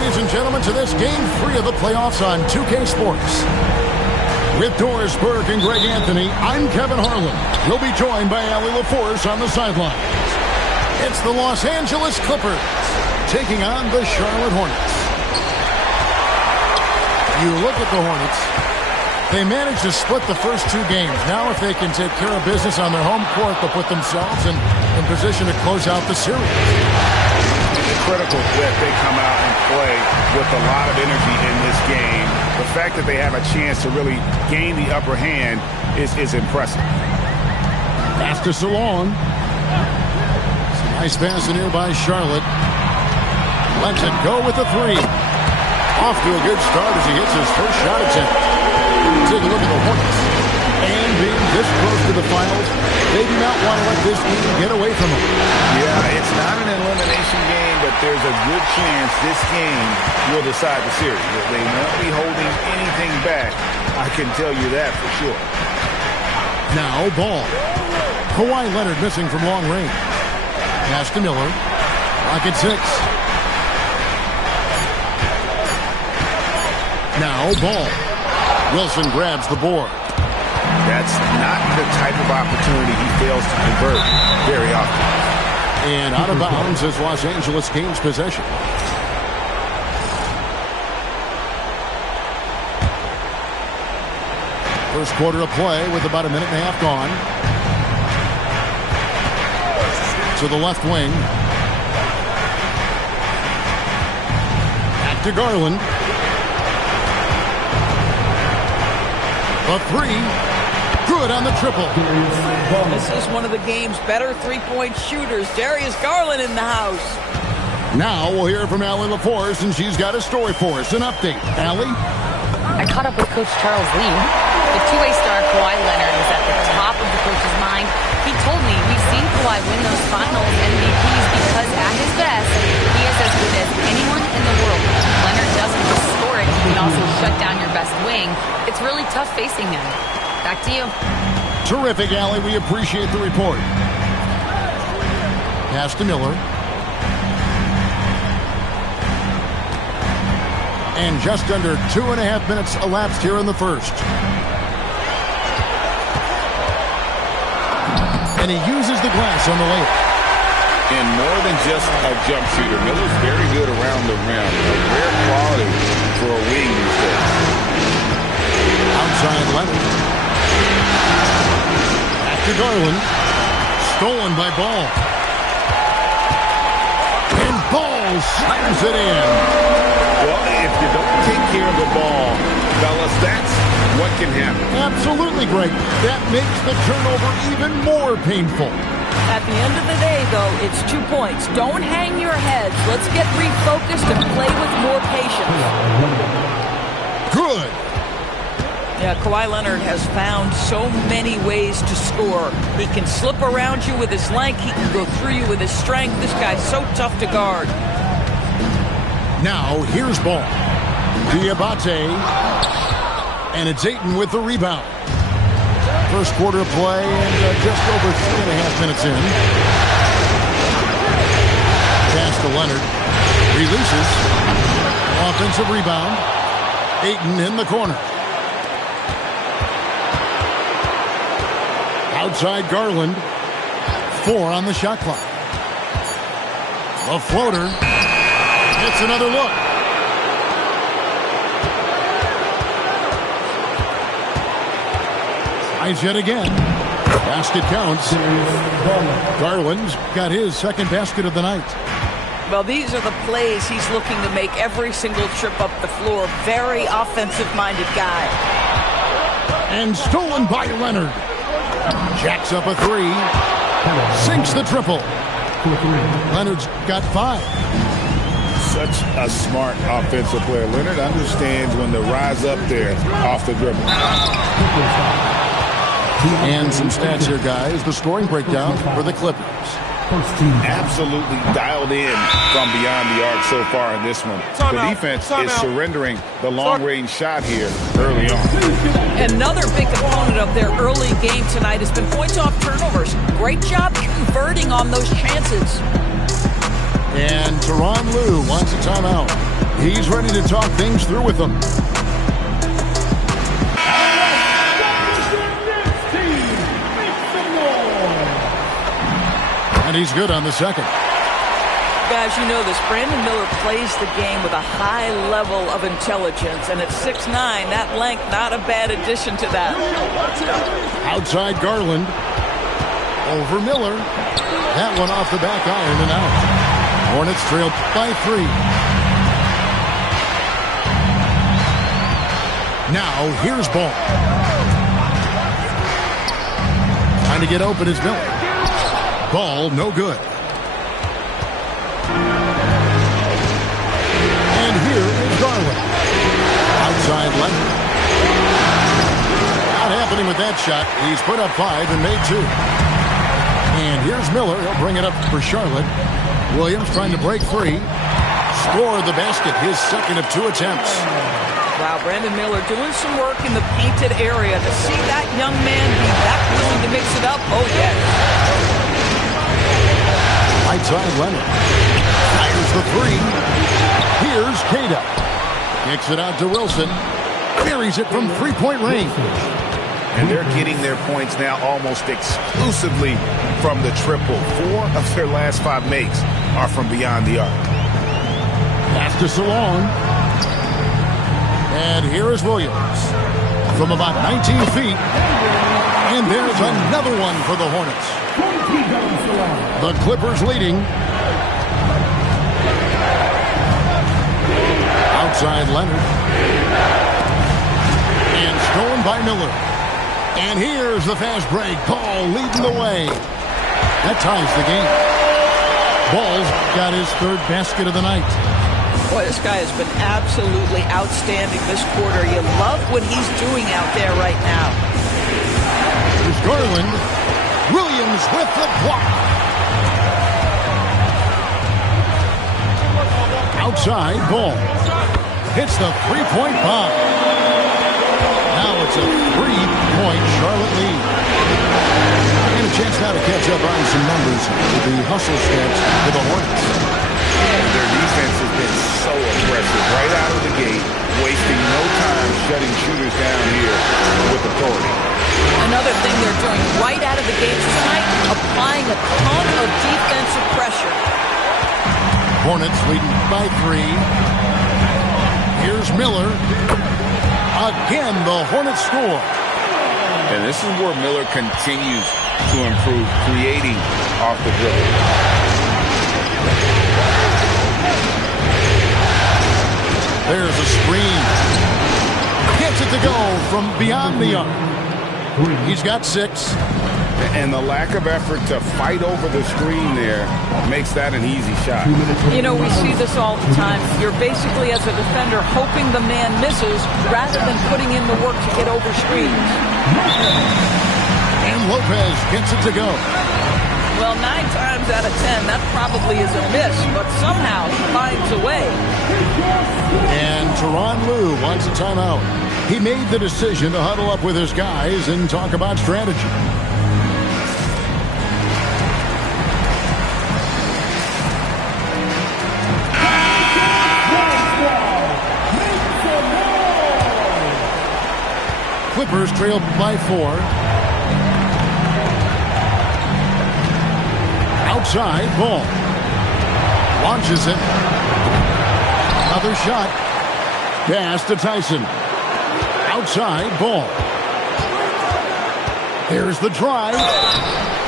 Ladies and gentlemen, to this Game 3 of the playoffs on 2K Sports. With Doris Burke and Greg Anthony, I'm Kevin Harlan. You'll be joined by Allie LaForce on the sidelines. It's the Los Angeles Clippers taking on the Charlotte Hornets. You look at the Hornets. They managed to split the first two games. Now if they can take care of business on their home court, they'll put themselves in position to close out the series. It's critical that they come out and play with a lot of energy in this game. The fact that they have a chance to really gain the upper hand is impressive. Pass to Salon. Nice pass in here by Charlotte. Lets it go with the three. Off to a good start as he hits his first shot attempt. Take a look at the Hornets. And being this close to the finals, they do not want to let this team get away from them. Yeah, it's not an elimination game, but there's a good chance this game will decide the series. They won't be holding anything back. I can tell you that for sure. Now, ball. Kawhi Leonard missing from long range. Pass to Miller. Rocket 6. Now, ball. Wilson grabs the board. That's not the type of opportunity he fails to convert very often. And out of bounds as Los Angeles gains possession. First quarter of play with about a minute and a half gone. To the left wing. Back to Garland. A three. Good on the triple. This is one of the game's better three-point shooters. Darius Garland in the house. Now we'll hear from Allie LaForce, and she's got a story for us. An update. Allie? I caught up with Coach Charles Lee. The two-way star Kawhi Leonard was at the top of the coach's mind. He told me we've seen Kawhi win those finals MVPs because at his best, he is as good as anyone in the world. Leonard doesn't just score it, he can also shut down your best wing. It's really tough facing him. Back to you. Terrific, Allie. We appreciate the report. Pass to Miller. And just under 2.5 minutes elapsed here in the first. And he uses the glass on the layup. And more than just a jump shooter, Miller's very good around the rim. A rare quality for a wing these days. Outside Leonard. Back to Garland. stolen by Ball. And Ball slams it in. Well, if you don't take care of the ball, fellas, that's what can happen. Absolutely, Greg. That makes the turnover even more painful. At the end of the day, though, it's 2 points. Don't hang your heads. Let's get refocused and play with more patience. Good. Yeah, Kawhi Leonard has found so many ways to score. He can slip around you with his length. He can go through you with his strength. This guy's so tough to guard. Now, here's Ball. Diabate. And it's Ayton with the rebound. First quarter play and just over 3.5 minutes in. Pass to Leonard. Releases. Offensive rebound. Ayton in the corner. Outside Garland. 4 on the shot clock. A floater. It's another look. Tries yet again. Basket counts. Garland's got his second basket of the night. Well, these are the plays he's looking to make every single trip up the floor. Very offensive-minded guy. And stolen by Leonard. Jacks up a 3. Sinks the triple. Leonard's got 5. Such a smart offensive player. Leonard understands when to rise up there off the dribble. And some stats here, guys. The scoring breakdown for the Clippers. Absolutely dialed in from beyond the arc so far in this one. The defense is surrendering the long-range shot here early on. Another big component of their early game tonight has been points off turnovers. Great job converting on those chances. And Tyronn Lue wants a timeout. He's ready to talk things through with them. And he's good on the second. Guys, you know this. Brandon Miller plays the game with a high level of intelligence. And at 6'9", that length, not a bad addition to that. Outside Garland. Over Miller. That one off the back iron and out. Hornets trailed by 3. Now, here's Ball. Trying to get open is Miller. Ball, no good. And here is Garland. Outside Leonard. Not happening with that shot. He's put up 5 and made 2. And here's Miller. He'll bring it up for Charlotte. Williams trying to break free. Score the basket. His second of 2 attempts. Wow, Brandon Miller doing some work in the painted area. To see that young man be that willing to mix it up, oh, yes. Right side, Leonard. Fires the 3. Here's Cada. Kicks it out to Wilson. Buries it from 3-point range. And they're getting their points now almost exclusively from the triple. 4 of their last 5 makes are from beyond the arc. Pass to Salon. And here is Williams from about 19 feet. And there's another one for the Hornets. The Clippers leading. Outside Leonard. And stolen by Miller. And here's the fast break. Ball leading the way. That ties the game. Ball's got his 3rd basket of the night. Boy, this guy has been absolutely outstanding this quarter. You love what he's doing out there right now. Here's Garland. Williams with the block. Outside, Ball. Hits the 3-point bomb. Now it's a 3-point Charlotte lead. And a chance now to catch up on some numbers with the hustle stats for the Hornets. Their defense has been so aggressive right out of the gate, wasting no time shutting shooters down here with authority. Another thing they're doing right out of the gates tonight, applying a ton of defensive pressure. Hornets leading by 3. Here's Miller. Again, the Hornets score. And this is where Miller continues to improve creating off the dribble. There's a screen. Gets it to go from beyond the arc. He's got 6. And the lack of effort to fight over the screen there makes that an easy shot. You know, we see this all the time. You're basically, as a defender, hoping the man misses rather than putting in the work to get over screens. And Lopez gets it to go. Well, 9 times out of 10, that probably is a miss, but somehow he finds a way. And Tyronn Lue wants a timeout. He made the decision to huddle up with his guys and talk about strategy. Clippers trail by 4. Outside, Ball. Launches it. Another shot. Pass to Tyson. Outside, Ball. Here's the drive.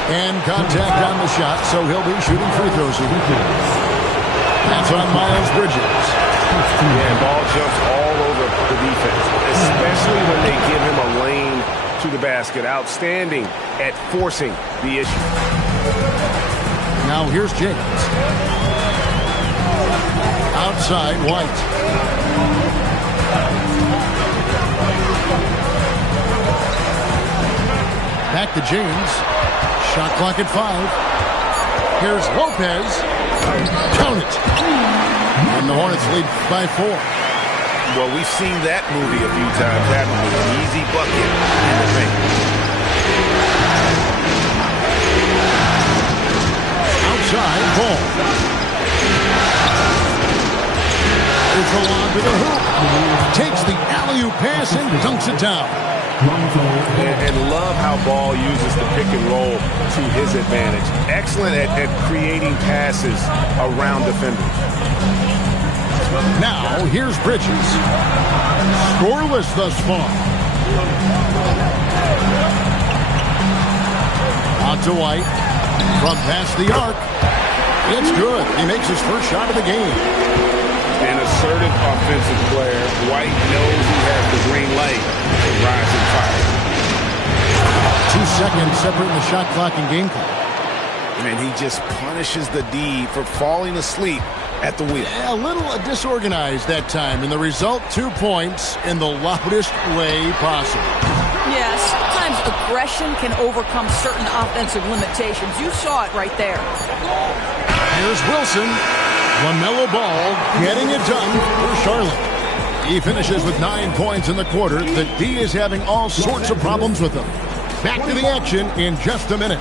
And contact on the shot, so he'll be shooting free throws. That's on Miles Bridges. Yeah, Ball jumps all over the defense, especially when they give him a lane to the basket. Outstanding at forcing the issue. Now here's James. Outside, White. Back to James. Shot clock at 5. Here's Lopez. Count it. And the Hornets lead by 4. Well, we've seen that movie a few times, haven't we? An easy bucket in the paint. Outside, Ball. It's along to the hoop. Takes the alley-oop pass and dunks it down. And love how Ball uses the pick and roll to his advantage. Excellent at creating passes around defenders. Now, here's Bridges. Scoreless thus far. On to White. From past the arc. It's good. He makes his first shot of the game. An assertive offensive player. White knows he has the green light to rise and fire. 2 seconds separating the shot clock and game clock. And he just punishes the D for falling asleep at the wheel. A little disorganized that time, and the result, 2 points in the loudest way possible. Yeah, sometimes aggression can overcome certain offensive limitations. You saw it right there. Here's Wilson. LaMelo Ball getting it done for Charlotte. He finishes with 9 points in the quarter. The D is having all sorts of problems with them. Back to the action in just a minute.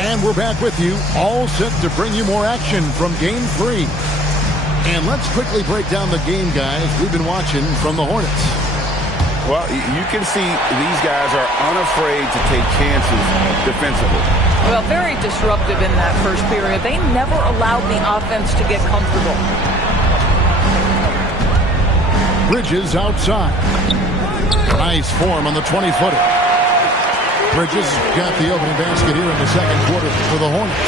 And we're back with you, all set to bring you more action from Game 3. And let's quickly break down the game, guys, we've been watching from the Hornets. Well, you can see these guys are unafraid to take chances defensively. Well, very disruptive in that first period. They never allowed the offense to get comfortable. Bridges outside. Nice form on the 20-footer. Bridges got the opening basket here in the second quarter for the Hornets.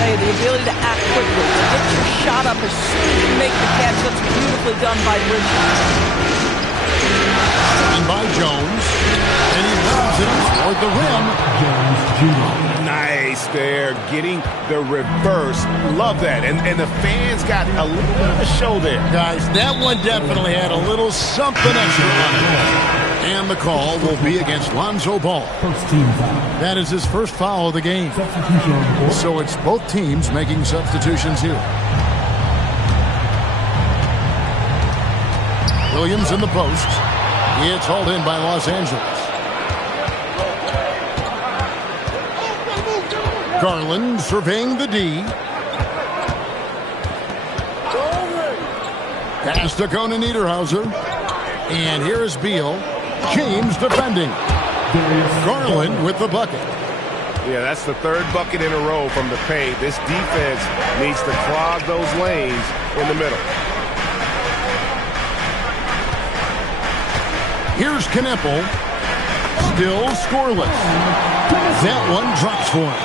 Say the ability to act quickly, to get your shot up as soon as you make the catch. That's beautifully done by Bridges. And by Jones. And he runs it toward the rim. Jones Jr. Nice there, getting the reverse. Love that. And the fans got a little bit of a show there. Guys, that one definitely had a little something extra on it. And the call will be against Lonzo Ball. That is his first foul of the game. So it's both teams making substitutions here. Williams in the post. It's hauled in by Los Angeles. Garland surveying the D. Pass to Conan Niederhauser. And here is Beal. James defending. Garland with the bucket. Yeah, that's the third bucket in a row from the paint. This defense needs to clog those lanes in the middle. Here's Kneppel. Still scoreless. That one drops for him.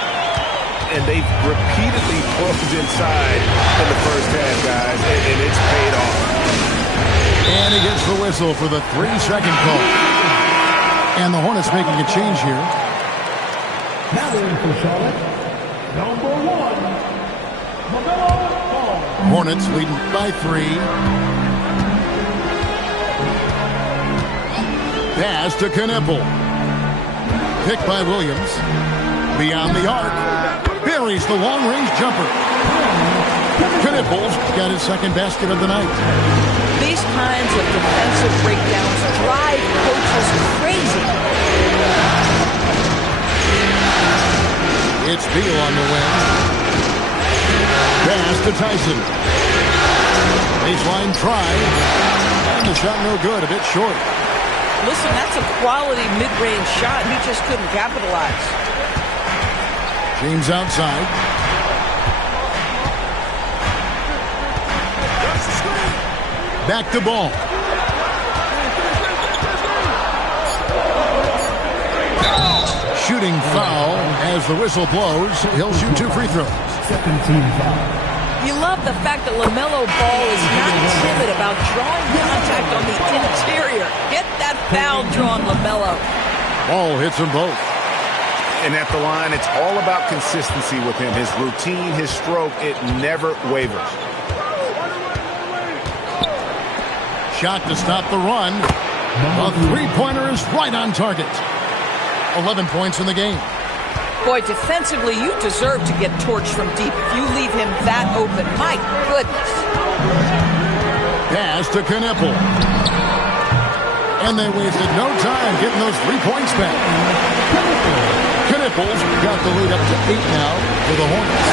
And they've repeatedly closed inside in the first half, guys, and it's paid off. And he gets the whistle for the 3-second call. And the Hornets making a change here. Now in for Charlotte, number 1, LaMelo Ball. Hornets leading by 3. Pass to Kneppel. Picked by Williams. Beyond the arc. Buries the long-range jumper. Knippel's got his second basket of the night. These kinds of defensive breakdowns drive coaches crazy. It's Beal on the wing. Pass to Tyson. Baseline try. And the shot no good, a bit short. Listen, that's a quality mid-range shot. He just couldn't capitalize. James outside. Back to Ball. Shooting foul as the whistle blows. He'll shoot 2 free throws. Second team foul. You love the fact that LaMelo Ball is not timid about drawing contact on the interior. Get that foul drawn, LaMelo. Ball hits them both. And at the line, it's all about consistency with him. His routine, his stroke, it never wavers. Shot to stop the run. A three-pointer is right on target. 11 points in the game. Boy, defensively, you deserve to get torched from deep if you leave him that open. My goodness. Pass to Kneppel. And they wasted no time getting those 3 points back. Knippel's got the lead up to 8 now for the Hornets.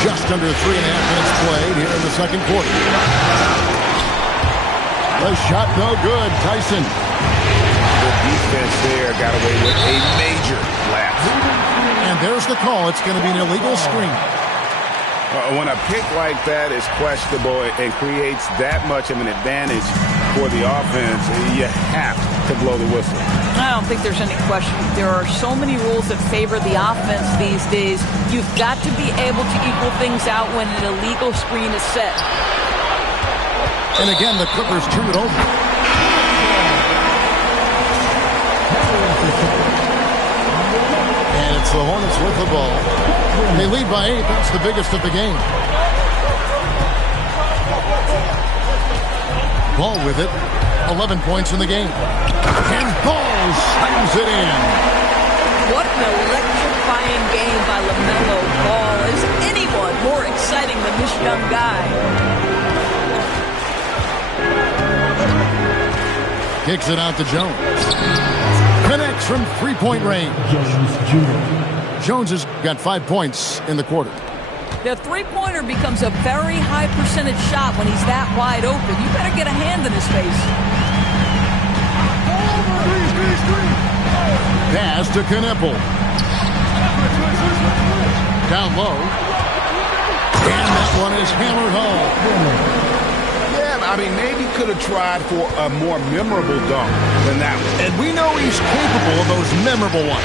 Just under 3.5 minutes played here in the second quarter. The shot no good. Tyson. The defense there got away with a major lapse. And there's the call. It's going to be an illegal screen. When a pick like that is questionable and creates that much of an advantage for the offense, you have to blow the whistle. I don't think there's any question. There are so many rules that favor the offense these days. You've got to be able to equal things out when an illegal screen is set. And again, the Clippers turn it over. And it's the Hornets with the ball. They lead by 8. That's the biggest of the game. Ball with it. 11 points in the game. And Ball slams it in. What an electrifying game by LaMelo Ball. Is anyone more exciting than this young guy? Kicks it out to Jones. Connects from three-point range. Jones Jr. Jones has got 5 points in the quarter. The three-pointer becomes a very high percentage shot when he's that wide open. You better get a hand in his face. Pass to Kneppel. Down low. And that one is hammered home. I mean, maybe could have tried for a more memorable dunk than that one. And we know he's capable of those memorable ones.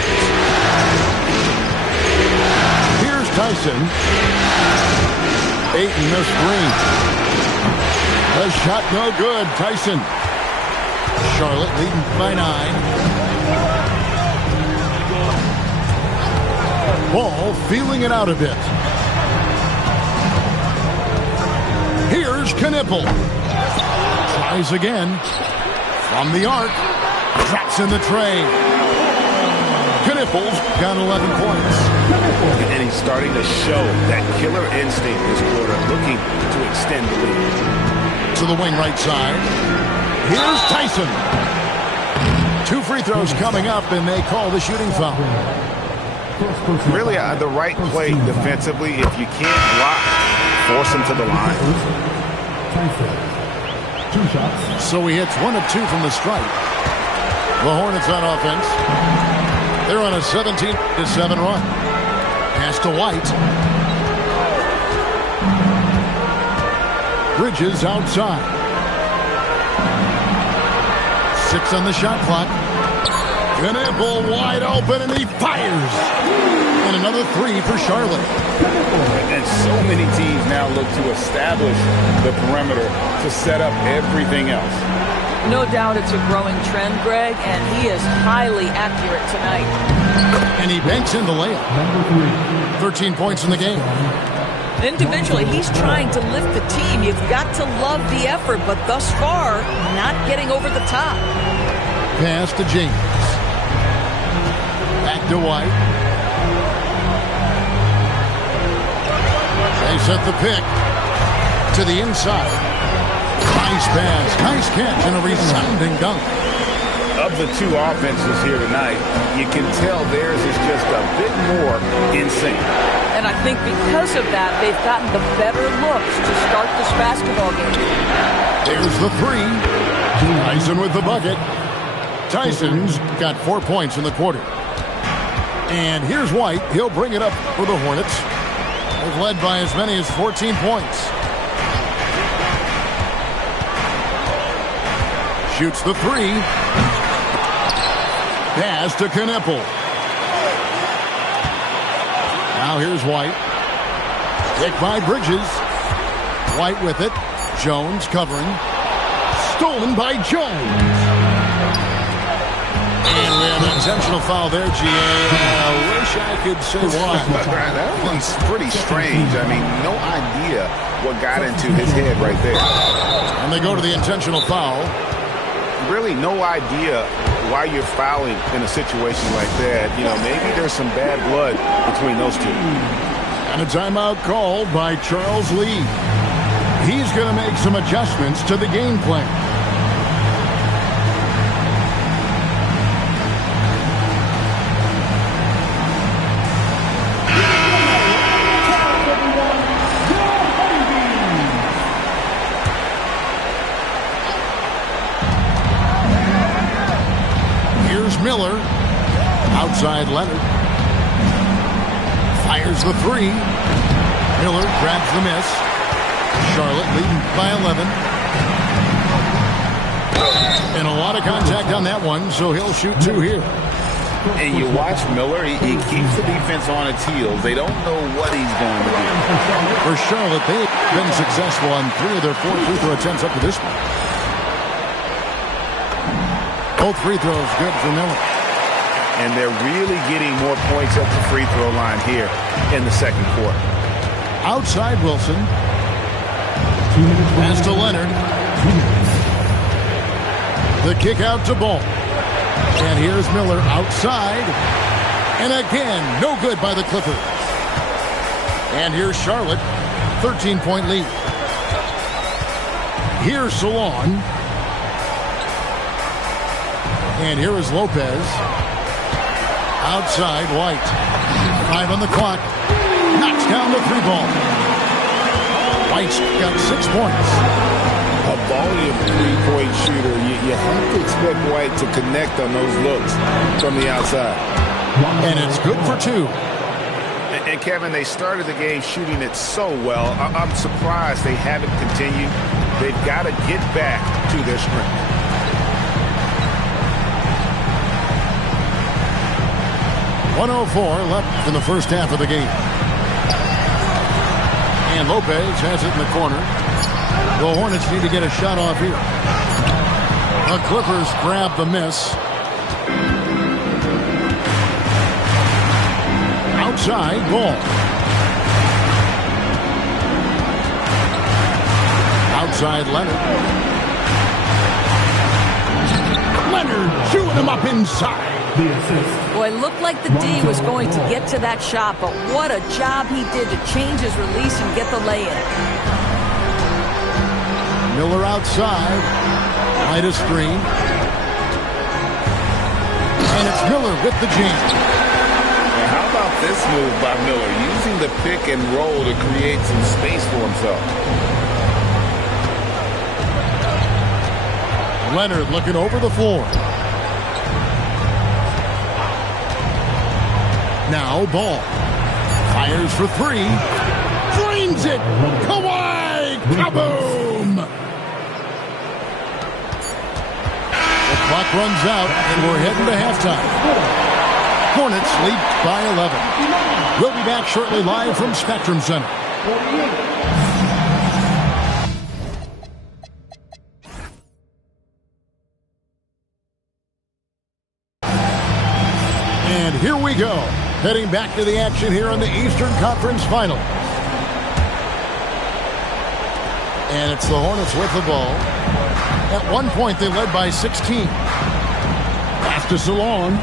Here's Tyson. Ayton the screen. The shot no good. Tyson. Charlotte leading by 9. Ball feeling it out a bit. Here's Kneppel. Tries again. From the arc. Drops in the tray. Knippel's got 11 points. And he's starting to show that killer instinct this quarter, looking to extend the lead. To the wing right side. Here's Tyson. 2 free throws coming up, and they call the shooting foul. Really, the right play defensively. If you can't block, force him to the line. 2 shots. So he hits 1 of 2 from the stripe. The Hornets on offense. They're on a 17-7 run. Pass to White. Bridges outside. 6 on the shot clock. Knueppel wide open, and he fires. And another 3 for Charlotte. And so many teams now look to establish the perimeter to set up everything else. No doubt it's a growing trend, Greg, and he is highly accurate tonight. And he banks in the layup. 13 points in the game. Individually, he's trying to lift the team. You've got to love the effort, but thus far, not getting over the top. Pass to James. Back to White. They set the pick to the inside. Nice pass, nice catch, and a resounding dunk. Of the two offenses here tonight, you can tell theirs is just a bit more in sync. And I think because of that, they've gotten the better looks to start this basketball game. There's the 3. Tyson with the bucket. Tyson's got 4 points in the quarter. And here's White. He'll bring it up for the Hornets. They've led by as many as 14 points. Shoots the 3. Pass to Knueppel. Now here's White. Pick by Bridges. White with it. Jones covering. Stolen by Jones. And we have an intentional foul there, GA. I wish I could say why. That one's pretty strange. I mean, no idea what got into his head right there. And they go to the intentional foul. Really no idea why you're fouling in a situation like that. You know, maybe there's some bad blood between those two. And a timeout called by Charles Lee. He's going to make some adjustments to the game plan. Miller, outside Leonard, fires the 3. Miller grabs the miss. Charlotte leading by 11. And a lot of contact on that one, so he'll shoot 2 here. And you watch Miller, he keeps the defense on its heels. They don't know what he's going to do. For Charlotte, they've been successful on 3 of their 4 free throw attempts up to this point. Both free throws good for Miller. And they're really getting more points at the free throw line here in the second quarter. Outside Wilson. Pass to Leonard. The kick out to Ball. And here's Miller outside. And again, no good by the Clippers. And here's Charlotte, 13-point lead. Here's Salon. And here is Lopez. Outside, White. 5 on the clock. Knocks down the 3 ball. White's got 6 points. A volume 3-point shooter. You have to expect White to connect on those looks from the outside. And it's good for 2. And Kevin, they started the game shooting it so well. I'm surprised they haven't continued. They've got to get back to their strength. .104 left in the first half of the game. And Lopez has it in the corner. The Hornets need to get a shot off here. The Clippers grab the miss. Outside, Ball. Outside, Leonard. Leonard shooting him up inside. Boy, it looked like the D was going to get to that shot, but what a job he did to change his release and get the lay-in. Miller outside. Midas screen. And it's Miller with the jam. Now, how about this move by Miller, using the pick and roll to create some space for himself? Leonard looking over the floor. Now Ball fires for 3. Drains it. Kawhi. Kaboom. Clock runs out, and we're heading to halftime. Hornets lead by 11. We'll be back shortly live from Spectrum Center. And here we go. Heading back to the action here in the Eastern Conference Final. And it's the Hornets with the ball. At one point, they led by 16. Pass to Salon.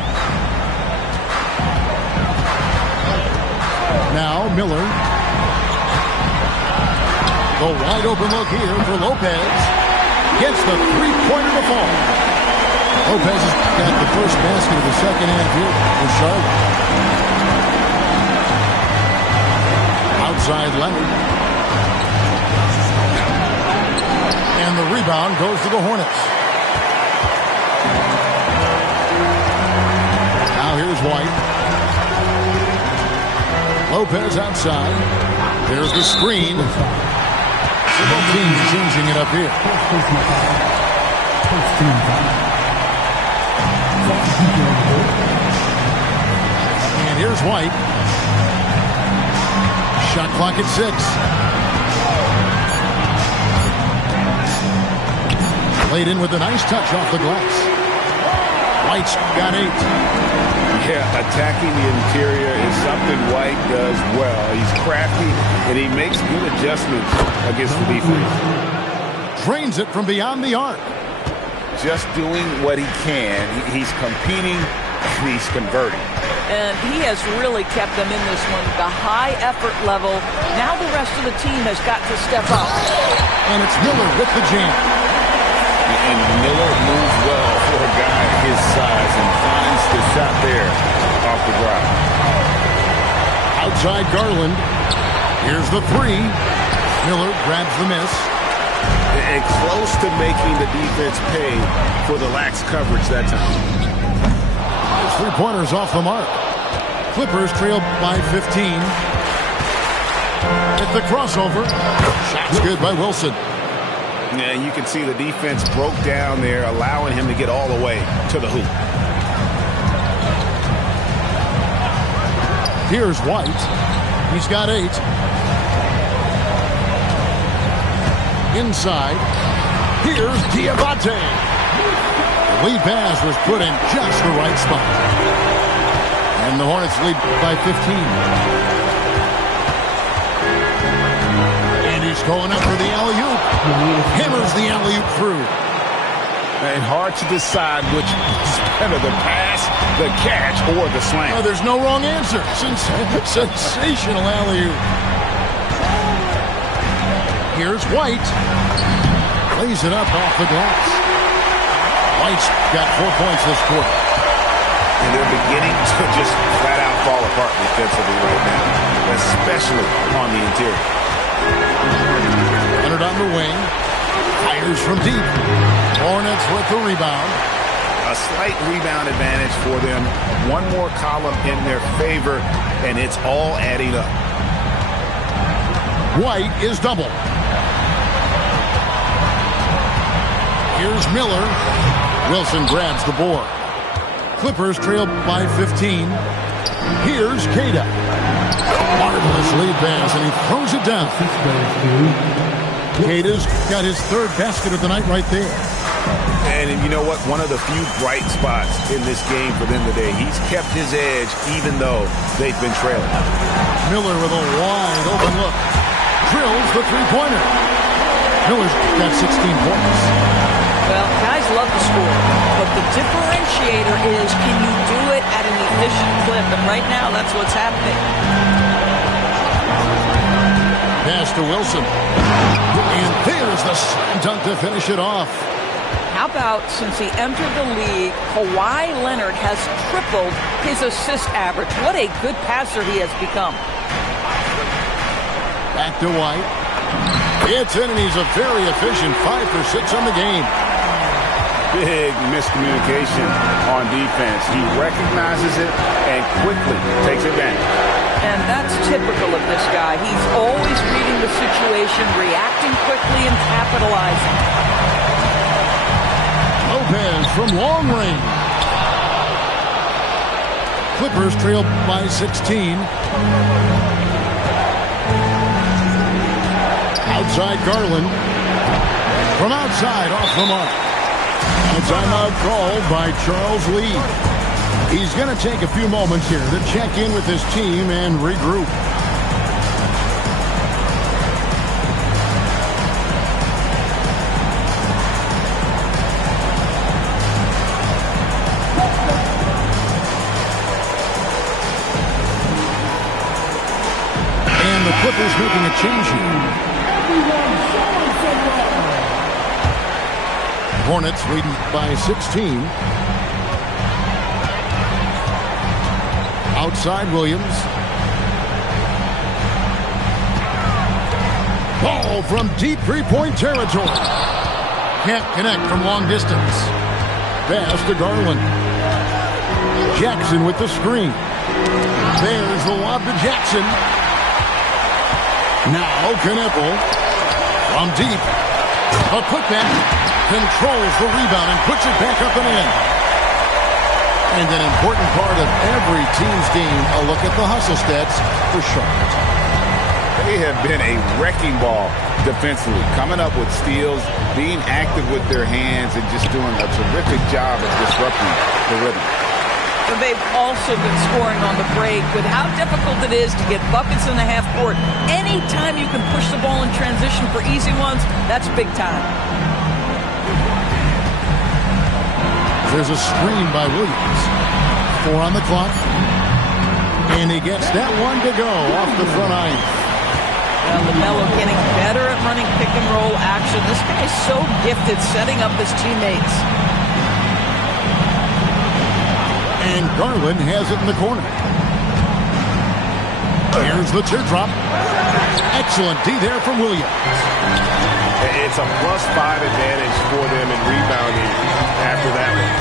Now, Miller. The wide open look here for Lopez. Gets the three-pointer to fall. Lopez has got the first basket of the second half here for Charlotte. Outside Leonard. And the rebound goes to the Hornets. Now here's White. Lopez outside. There's the screen. Both teams changing it up here. And here's White. Shot clock at 6. Laid in with a nice touch off the glass. White's got 8. Yeah, attacking the interior is something White does well. He's crafty, and he makes good adjustments against the defense. Drains it from beyond the arc. Just doing what he can. He's competing, and he's converting. And he has really kept them in this one. The high effort level. Now the rest of the team has got to step up. And it's Miller with the jam. And Miller moves well for a guy his size and finds the shot there off the drive. Outside Garland. Here's the 3. Miller grabs the miss. And close to making the defense pay for the lax coverage that time. 3-pointers off the mark. Clippers trail by 15. At the crossover. Shot's good by Wilson. Yeah, you can see the defense broke down there, allowing him to get all the way to the hoop. Here's White. He's got 8. Inside. Here's Diabate. The lead pass was put in just the right spot. And the Hornets lead by 15. Going up for the alley-oop. Hammers the alley-oop through. And hard to decide which is better, the pass, the catch, or the slam. Oh, there's no wrong answer. Sensational alley-oop. Here's White. Lays it up off the glass. White's got 4 points this quarter. And they're beginning to just flat-out fall apart defensively right now, especially on the interior. Leonard on the wing. Fires from deep. Hornets with the rebound. A slight rebound advantage for them. One more column in their favor, and it's all adding up. White is double. Here's Miller. Wilson grabs the board. Clippers trail by 15. Here's Queta. Marvelous lead pass, and he throws it down. Queta's got his 3rd basket of the night right there. And you know what? One of the few bright spots in this game for them today. He's kept his edge even though they've been trailing. Miller with a wide open look. Drills the 3-pointer. Miller's got 16 points. Well, guys love to score, but the differentiator is, can you do it at an efficient clip? And right now, that's what's happening. Pass to Wilson. And there's the slam dunk to finish it off. How about since he entered the league, Kawhi Leonard has tripled his assist average. What a good passer he has become. Back to White. It's in, and he's a very efficient 5 for 6 on the game. Big miscommunication on defense. He recognizes it and quickly takes advantage. And that's typical of this guy. He's always reading the situation, reacting quickly, and capitalizing. Lopez from long range. Clippers trail by 16. Outside Garland. From outside, off the mark. And a timeout called by Charles Lee. He's going to take a few moments here to check in with his team and regroup. And the Clippers making a change here. Hornets leading by 16. Outside Williams. Ball from deep three-point territory. Can't connect from long distance. Pass to Garland. Jackson with the screen. There's the lob to Jackson. Now Kneppel from deep. A putback. Controls the rebound and puts it back up and in. And an important part of every team's game, a look at the hustle stats for Charlotte. They have been a wrecking ball defensively, coming up with steals, being active with their hands, and just doing a terrific job of disrupting the rhythm. And they've also been scoring on the break. With how difficult it is to get buckets in the half court, anytime you can push the ball in transition for easy ones, that's big time. There's a screen by Williams. 4 on the clock. And he gets that one to go off the front iron. Well, LaMelo getting better at running pick and roll action. This guy is so gifted setting up his teammates. And Garland has it in the corner. Here's the teardrop. Excellent D there from Williams. It's a +5 advantage for them in rebounding after that one.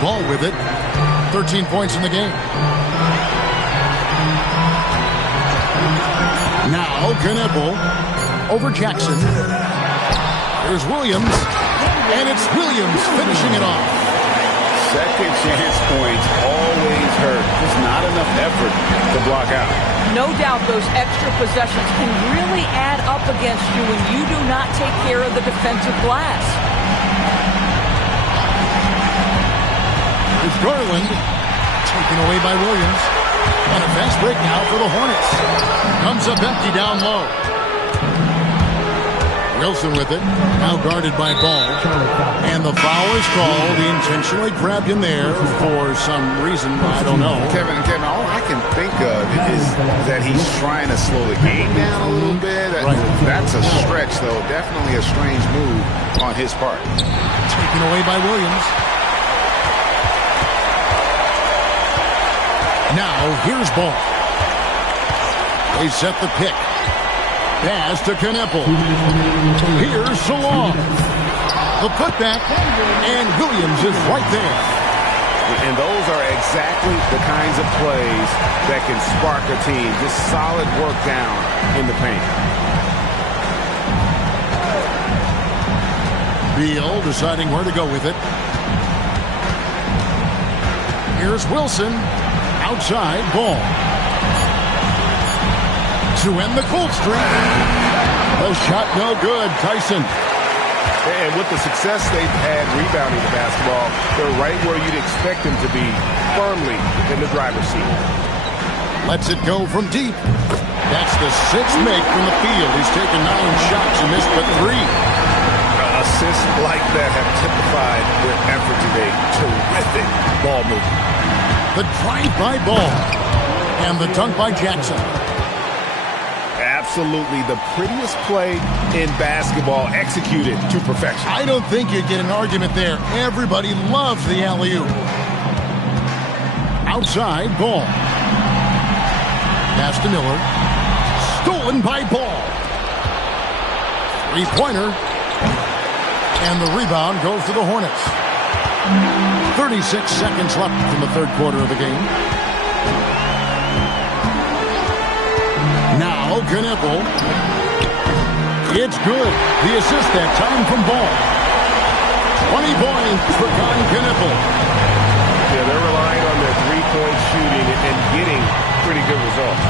Ball with it. 13 points in the game. Now Kneppel over Jackson. There's Williams. And it's Williams finishing it off. Second chance points always hurt. Just not enough effort to block out. No doubt those extra possessions can really add up against you when you do not take care of the defensive glass. It's Garland taken away by Williams. And a fast break now for the Hornets. Comes up empty down low. Wilson with it. Now guarded by Ball. And the foul is called. He intentionally grabbed him there for some reason. I don't know. Kevin, all I can think of is that he's trying to slow the game down a little bit. Right. That's a stretch, though. Definitely a strange move on his part. Taken away by Williams. Now, here's Ball. They set the pick. Pass to Kneppel. Here's Salon. The putback, and Williams is right there. And those are exactly the kinds of plays that can spark a team. Just solid work down in the paint. Beal deciding where to go with it. Here's Wilson. Outside, Ball. To end the cold streak. The shot no good. Tyson. And with the success they've had rebounding the basketball, they're right where you'd expect them to be, firmly in the driver's seat. Lets it go from deep. That's the 6th make from the field. He's taken 9 shots and missed but 3. Assists like that have typified their effort today. Terrific ball movement. The drive by Ball. And the dunk by Jackson. Absolutely the prettiest play in basketball, executed to perfection. I don't think you'd get an argument there. Everybody loves the alley-oop. Outside, Ball. Pass to Miller. Stolen by Ball. 3-pointer. And the rebound goes to the Hornets. 36 seconds left in the third quarter of the game. Now Kneppel. It's good. The assist that time from Ball. 20 points for Con Knueppel. Yeah, they're relying on their three-point shooting and getting pretty good results.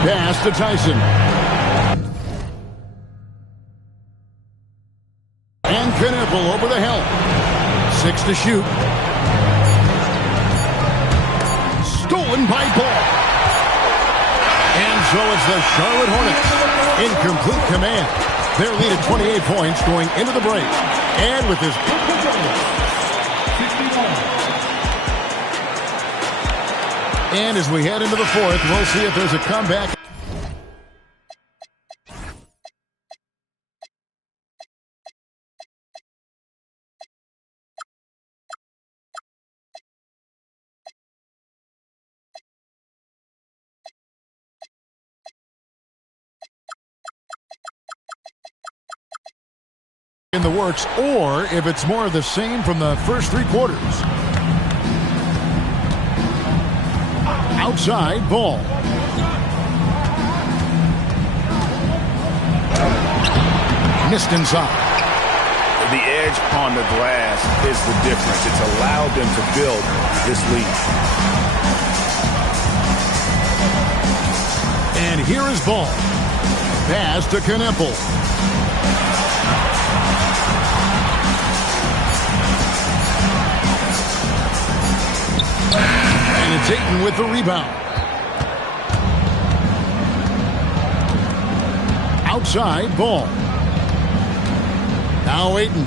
Pass to Tyson. And Knueppel over the help. 6 to shoot. Stolen by Ball. And so it's the Charlotte Hornets in complete command. Their lead at 28 points going into the break. And with this... And as we head into the fourth, we'll see if there's a comeback. In the works, or if it's more of the same from the first 3 quarters. Outside, Ball. Missed inside. The edge on the glass is the difference. It's allowed them to build this lead. And here is Ball. Pass to Knueppel. And it's Ayton with the rebound. Outside, Ball. Now Ayton.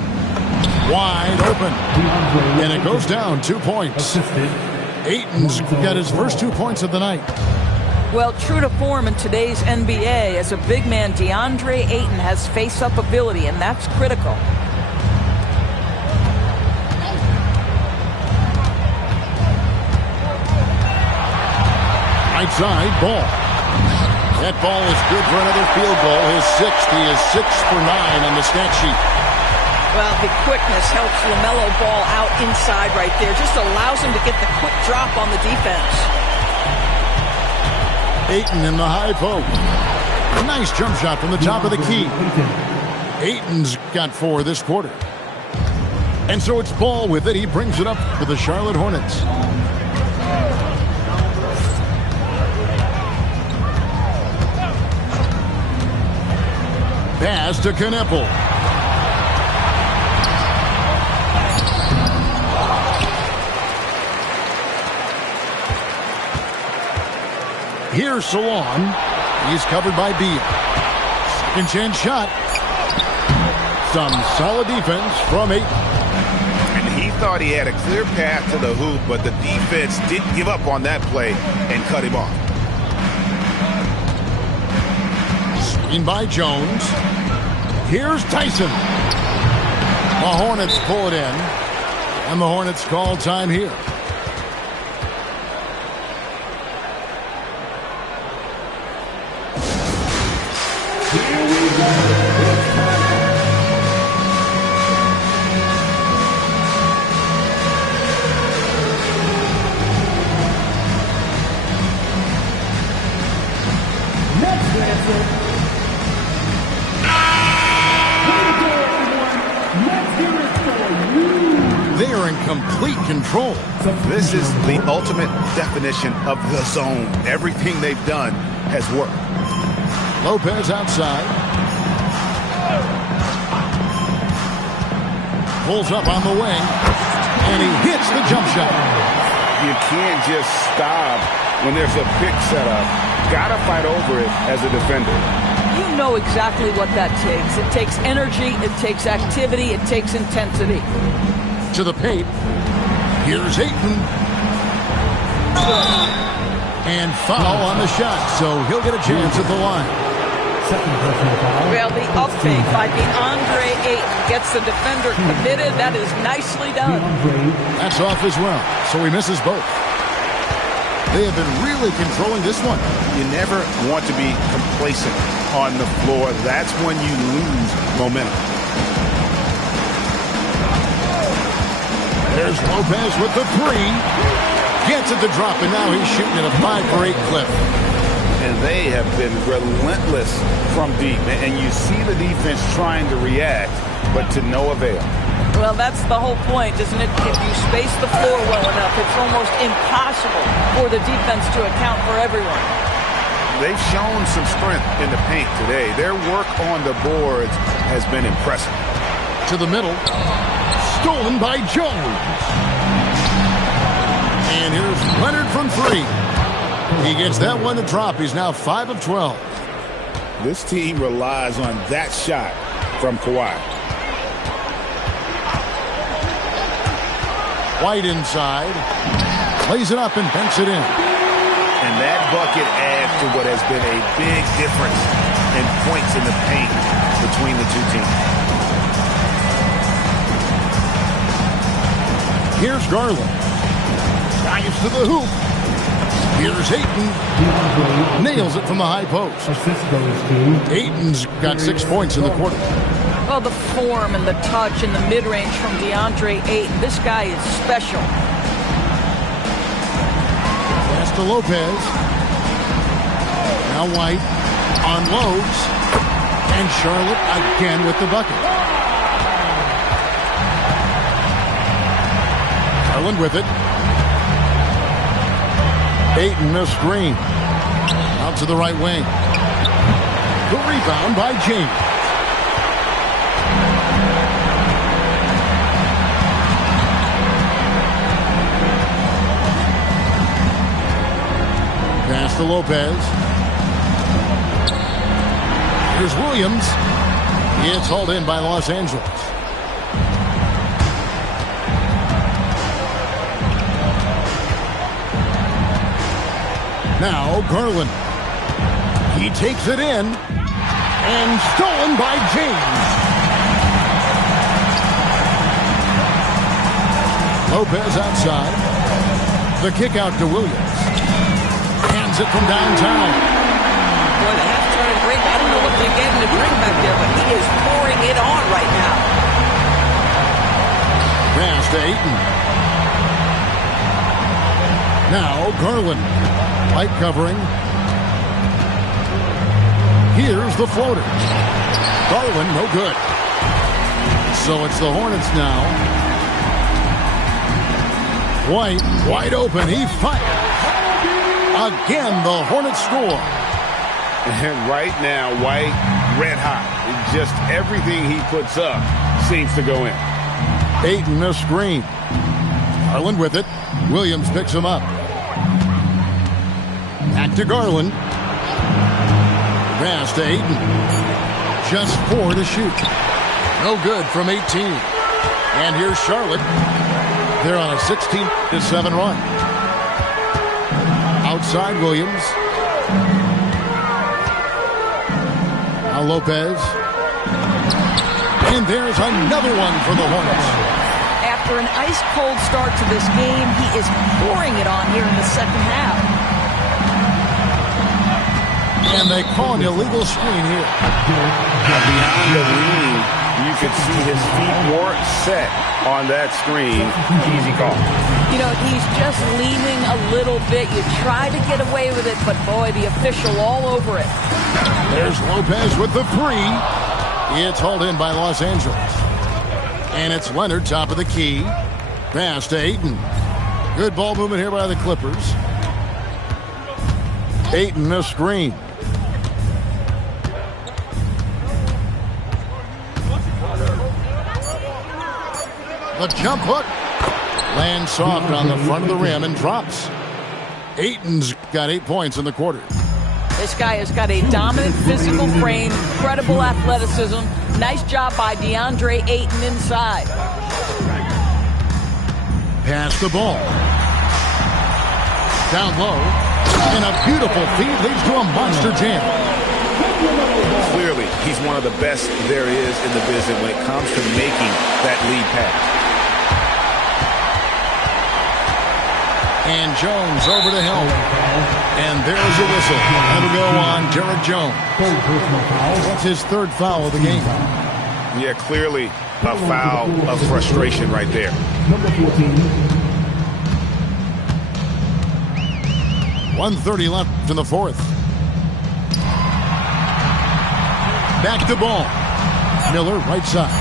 Wide open. And it goes down 2 points. Ayton's got his first 2 points of the night. Well, true to form in today's NBA, as a big man, DeAndre Ayton has face-up ability, and that's critical. Right side, Ball. That ball is good for another field goal. His 6th. He is 6 for 9 on the stat sheet. Well, the quickness helps LaMelo Ball out inside right there. Just allows him to get the quick drop on the defense. Ayton in the high post. A nice jump shot from the top of the key. Ayton's got 4 this quarter. And so it's Ball with it. He brings it up for the Charlotte Hornets. Pass to Knueppel. Here's Salon. He's covered by Beal. Second chance shot. Some solid defense from Ayton. And he thought he had a clear path to the hoop, but the defense didn't give up on that play and cut him off. Screen by Jones. Here's Tyson. The Hornets pull it in. And the Hornets call time here. Here we go. Next answer. They are in complete control. This is the ultimate definition of the zone. Everything they've done has worked. Lopez outside. Pulls up on the wing. And he hits the jump shot. You can't just stop when there's a pick set up. Gotta fight over it as a defender. You know exactly what that takes. It takes energy, it takes activity, it takes intensity. To the paint. Here's Ayton. And foul on the shot, so he'll get a chance at the line. Well, the uptake by DeAndre Ayton gets the defender committed. That is nicely done. That's off as well, so he misses both. They have been really controlling this one. You never want to be complacent on the floor. That's when you lose momentum. There's Lopez with the 3. Gets it to drop, and now he's shooting at a 5-for-8 clip. and they have been relentless from deep. And you see the defense trying to react, but to no avail. Well, that's the whole point, isn't it? If you space the floor well enough, it's almost impossible for the defense to account for everyone. They've shown some strength in the paint today. Their work on the boards has been impressive. To the middle. Stolen by Jones. And here's Leonard from 3. He gets that one to drop. He's now 5 of 12. This team relies on that shot from Kawhi. White inside. Plays it up and banks it in. And that bucket adds to what has been a big difference in points in the paint between the two teams. Here's Garland. Dives to the hoop. Here's Ayton. Nails it from the high post. Ayton's got 6 points in the quarter. Well, the form and the touch and the mid-range from DeAndre Ayton. This guy is special. Pass to Lopez. Now White unloads. And Charlotte again with the bucket. Garland with it. Ayton a screen. Out to the right wing. The rebound by James. Pass to Lopez. Here's Williams. It's hauled in by Los Angeles. Now Garland. He takes it in. And stolen by James. Lopez outside. The kick out to Williams. Hands it from downtown. Boy, the half-started break. I don't know what they gave him to drink back there, but he is pouring it on right now. Pass to Ayton. Now Garland. Light covering. Here's the floater. Garland, no good. So it's the Hornets now. White, wide open. He fires. Again, the Hornets score. And right now, White, red hot. Just everything he puts up seems to go in. Ayton a screen. Garland with it. Williams picks him up. Back to Garland. Pass to Ayton. Just 4 to shoot. No good from 18. And here's Charlotte. They're on a 16-7 run. Outside Williams. Now Lopez. And there's another one for the Hornets. After an ice-cold start to this game, he is pouring it on here in the second half. And they call an illegal screen here. Beyond the lean, you could see his feet weren't set on that screen. Easy call. You know, he's just leaning a little bit. You try to get away with it, but boy, the official all over it. There's Lopez with the 3. It's hauled in by Los Angeles. And it's Leonard, top of the key. Pass to Ayton. Good ball movement here by the Clippers. Ayton a screen. The jump hook lands soft on the front of the rim and drops. Ayton's got 8 points in the quarter. This guy has got a dominant physical frame, incredible athleticism. Nice job by DeAndre Ayton inside. Pass the ball. Down low. And a beautiful feed leads to a monster jam. Clearly, he's one of the best there is in the business when it comes to making that lead pass. And Jones over to help. And there's a whistle. That'll go on Derek Jones. That's his 3rd foul of the game. Yeah, clearly a foul of frustration right there. Number 14. 1:30 left in the 4th. Back to ball. Miller, right side.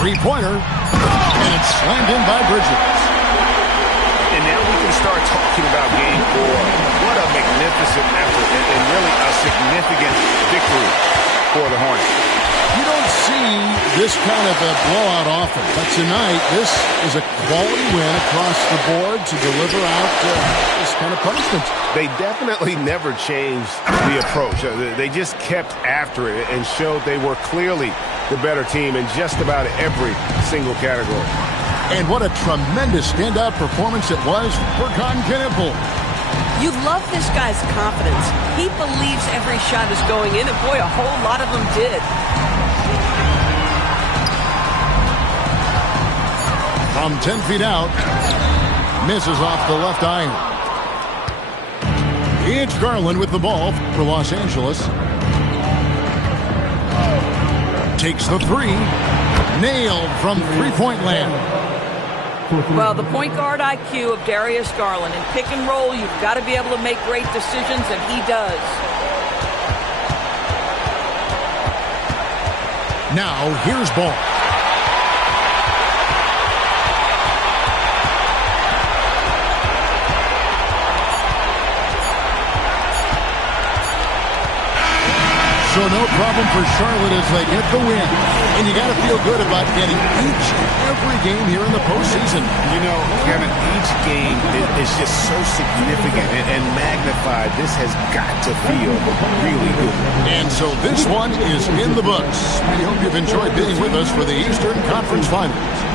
Three-pointer. And it's slammed in by Bridges. And now we can start talking about game 4. What a magnificent effort and really a significant victory for the Hornets. You don't see this kind of a blowout often, but tonight this is a quality win across the board to deliver out this kind of punishment. They definitely never changed the approach. They just kept after it and showed they were clearly the better team in just about every single category. And what a tremendous standout performance it was for Con Knippel. You love this guy's confidence. He believes every shot is going in, and boy, a whole lot of them did. From 10 feet out, misses off the left iron. It's Garland with the ball for Los Angeles. Takes the three. Nailed from three-point land. Well, the point guard IQ of Darius Garland. In pick and roll, you've got to be able to make great decisions, and he does. Now, here's Ball. So no problem for Charlotte as they get the win. And you got to feel good about getting each and every game here in the postseason. You know, Kevin, each game is just so significant and magnified. This has got to feel really good. And so this one is in the books. We hope you've enjoyed being with us for the Eastern Conference Finals.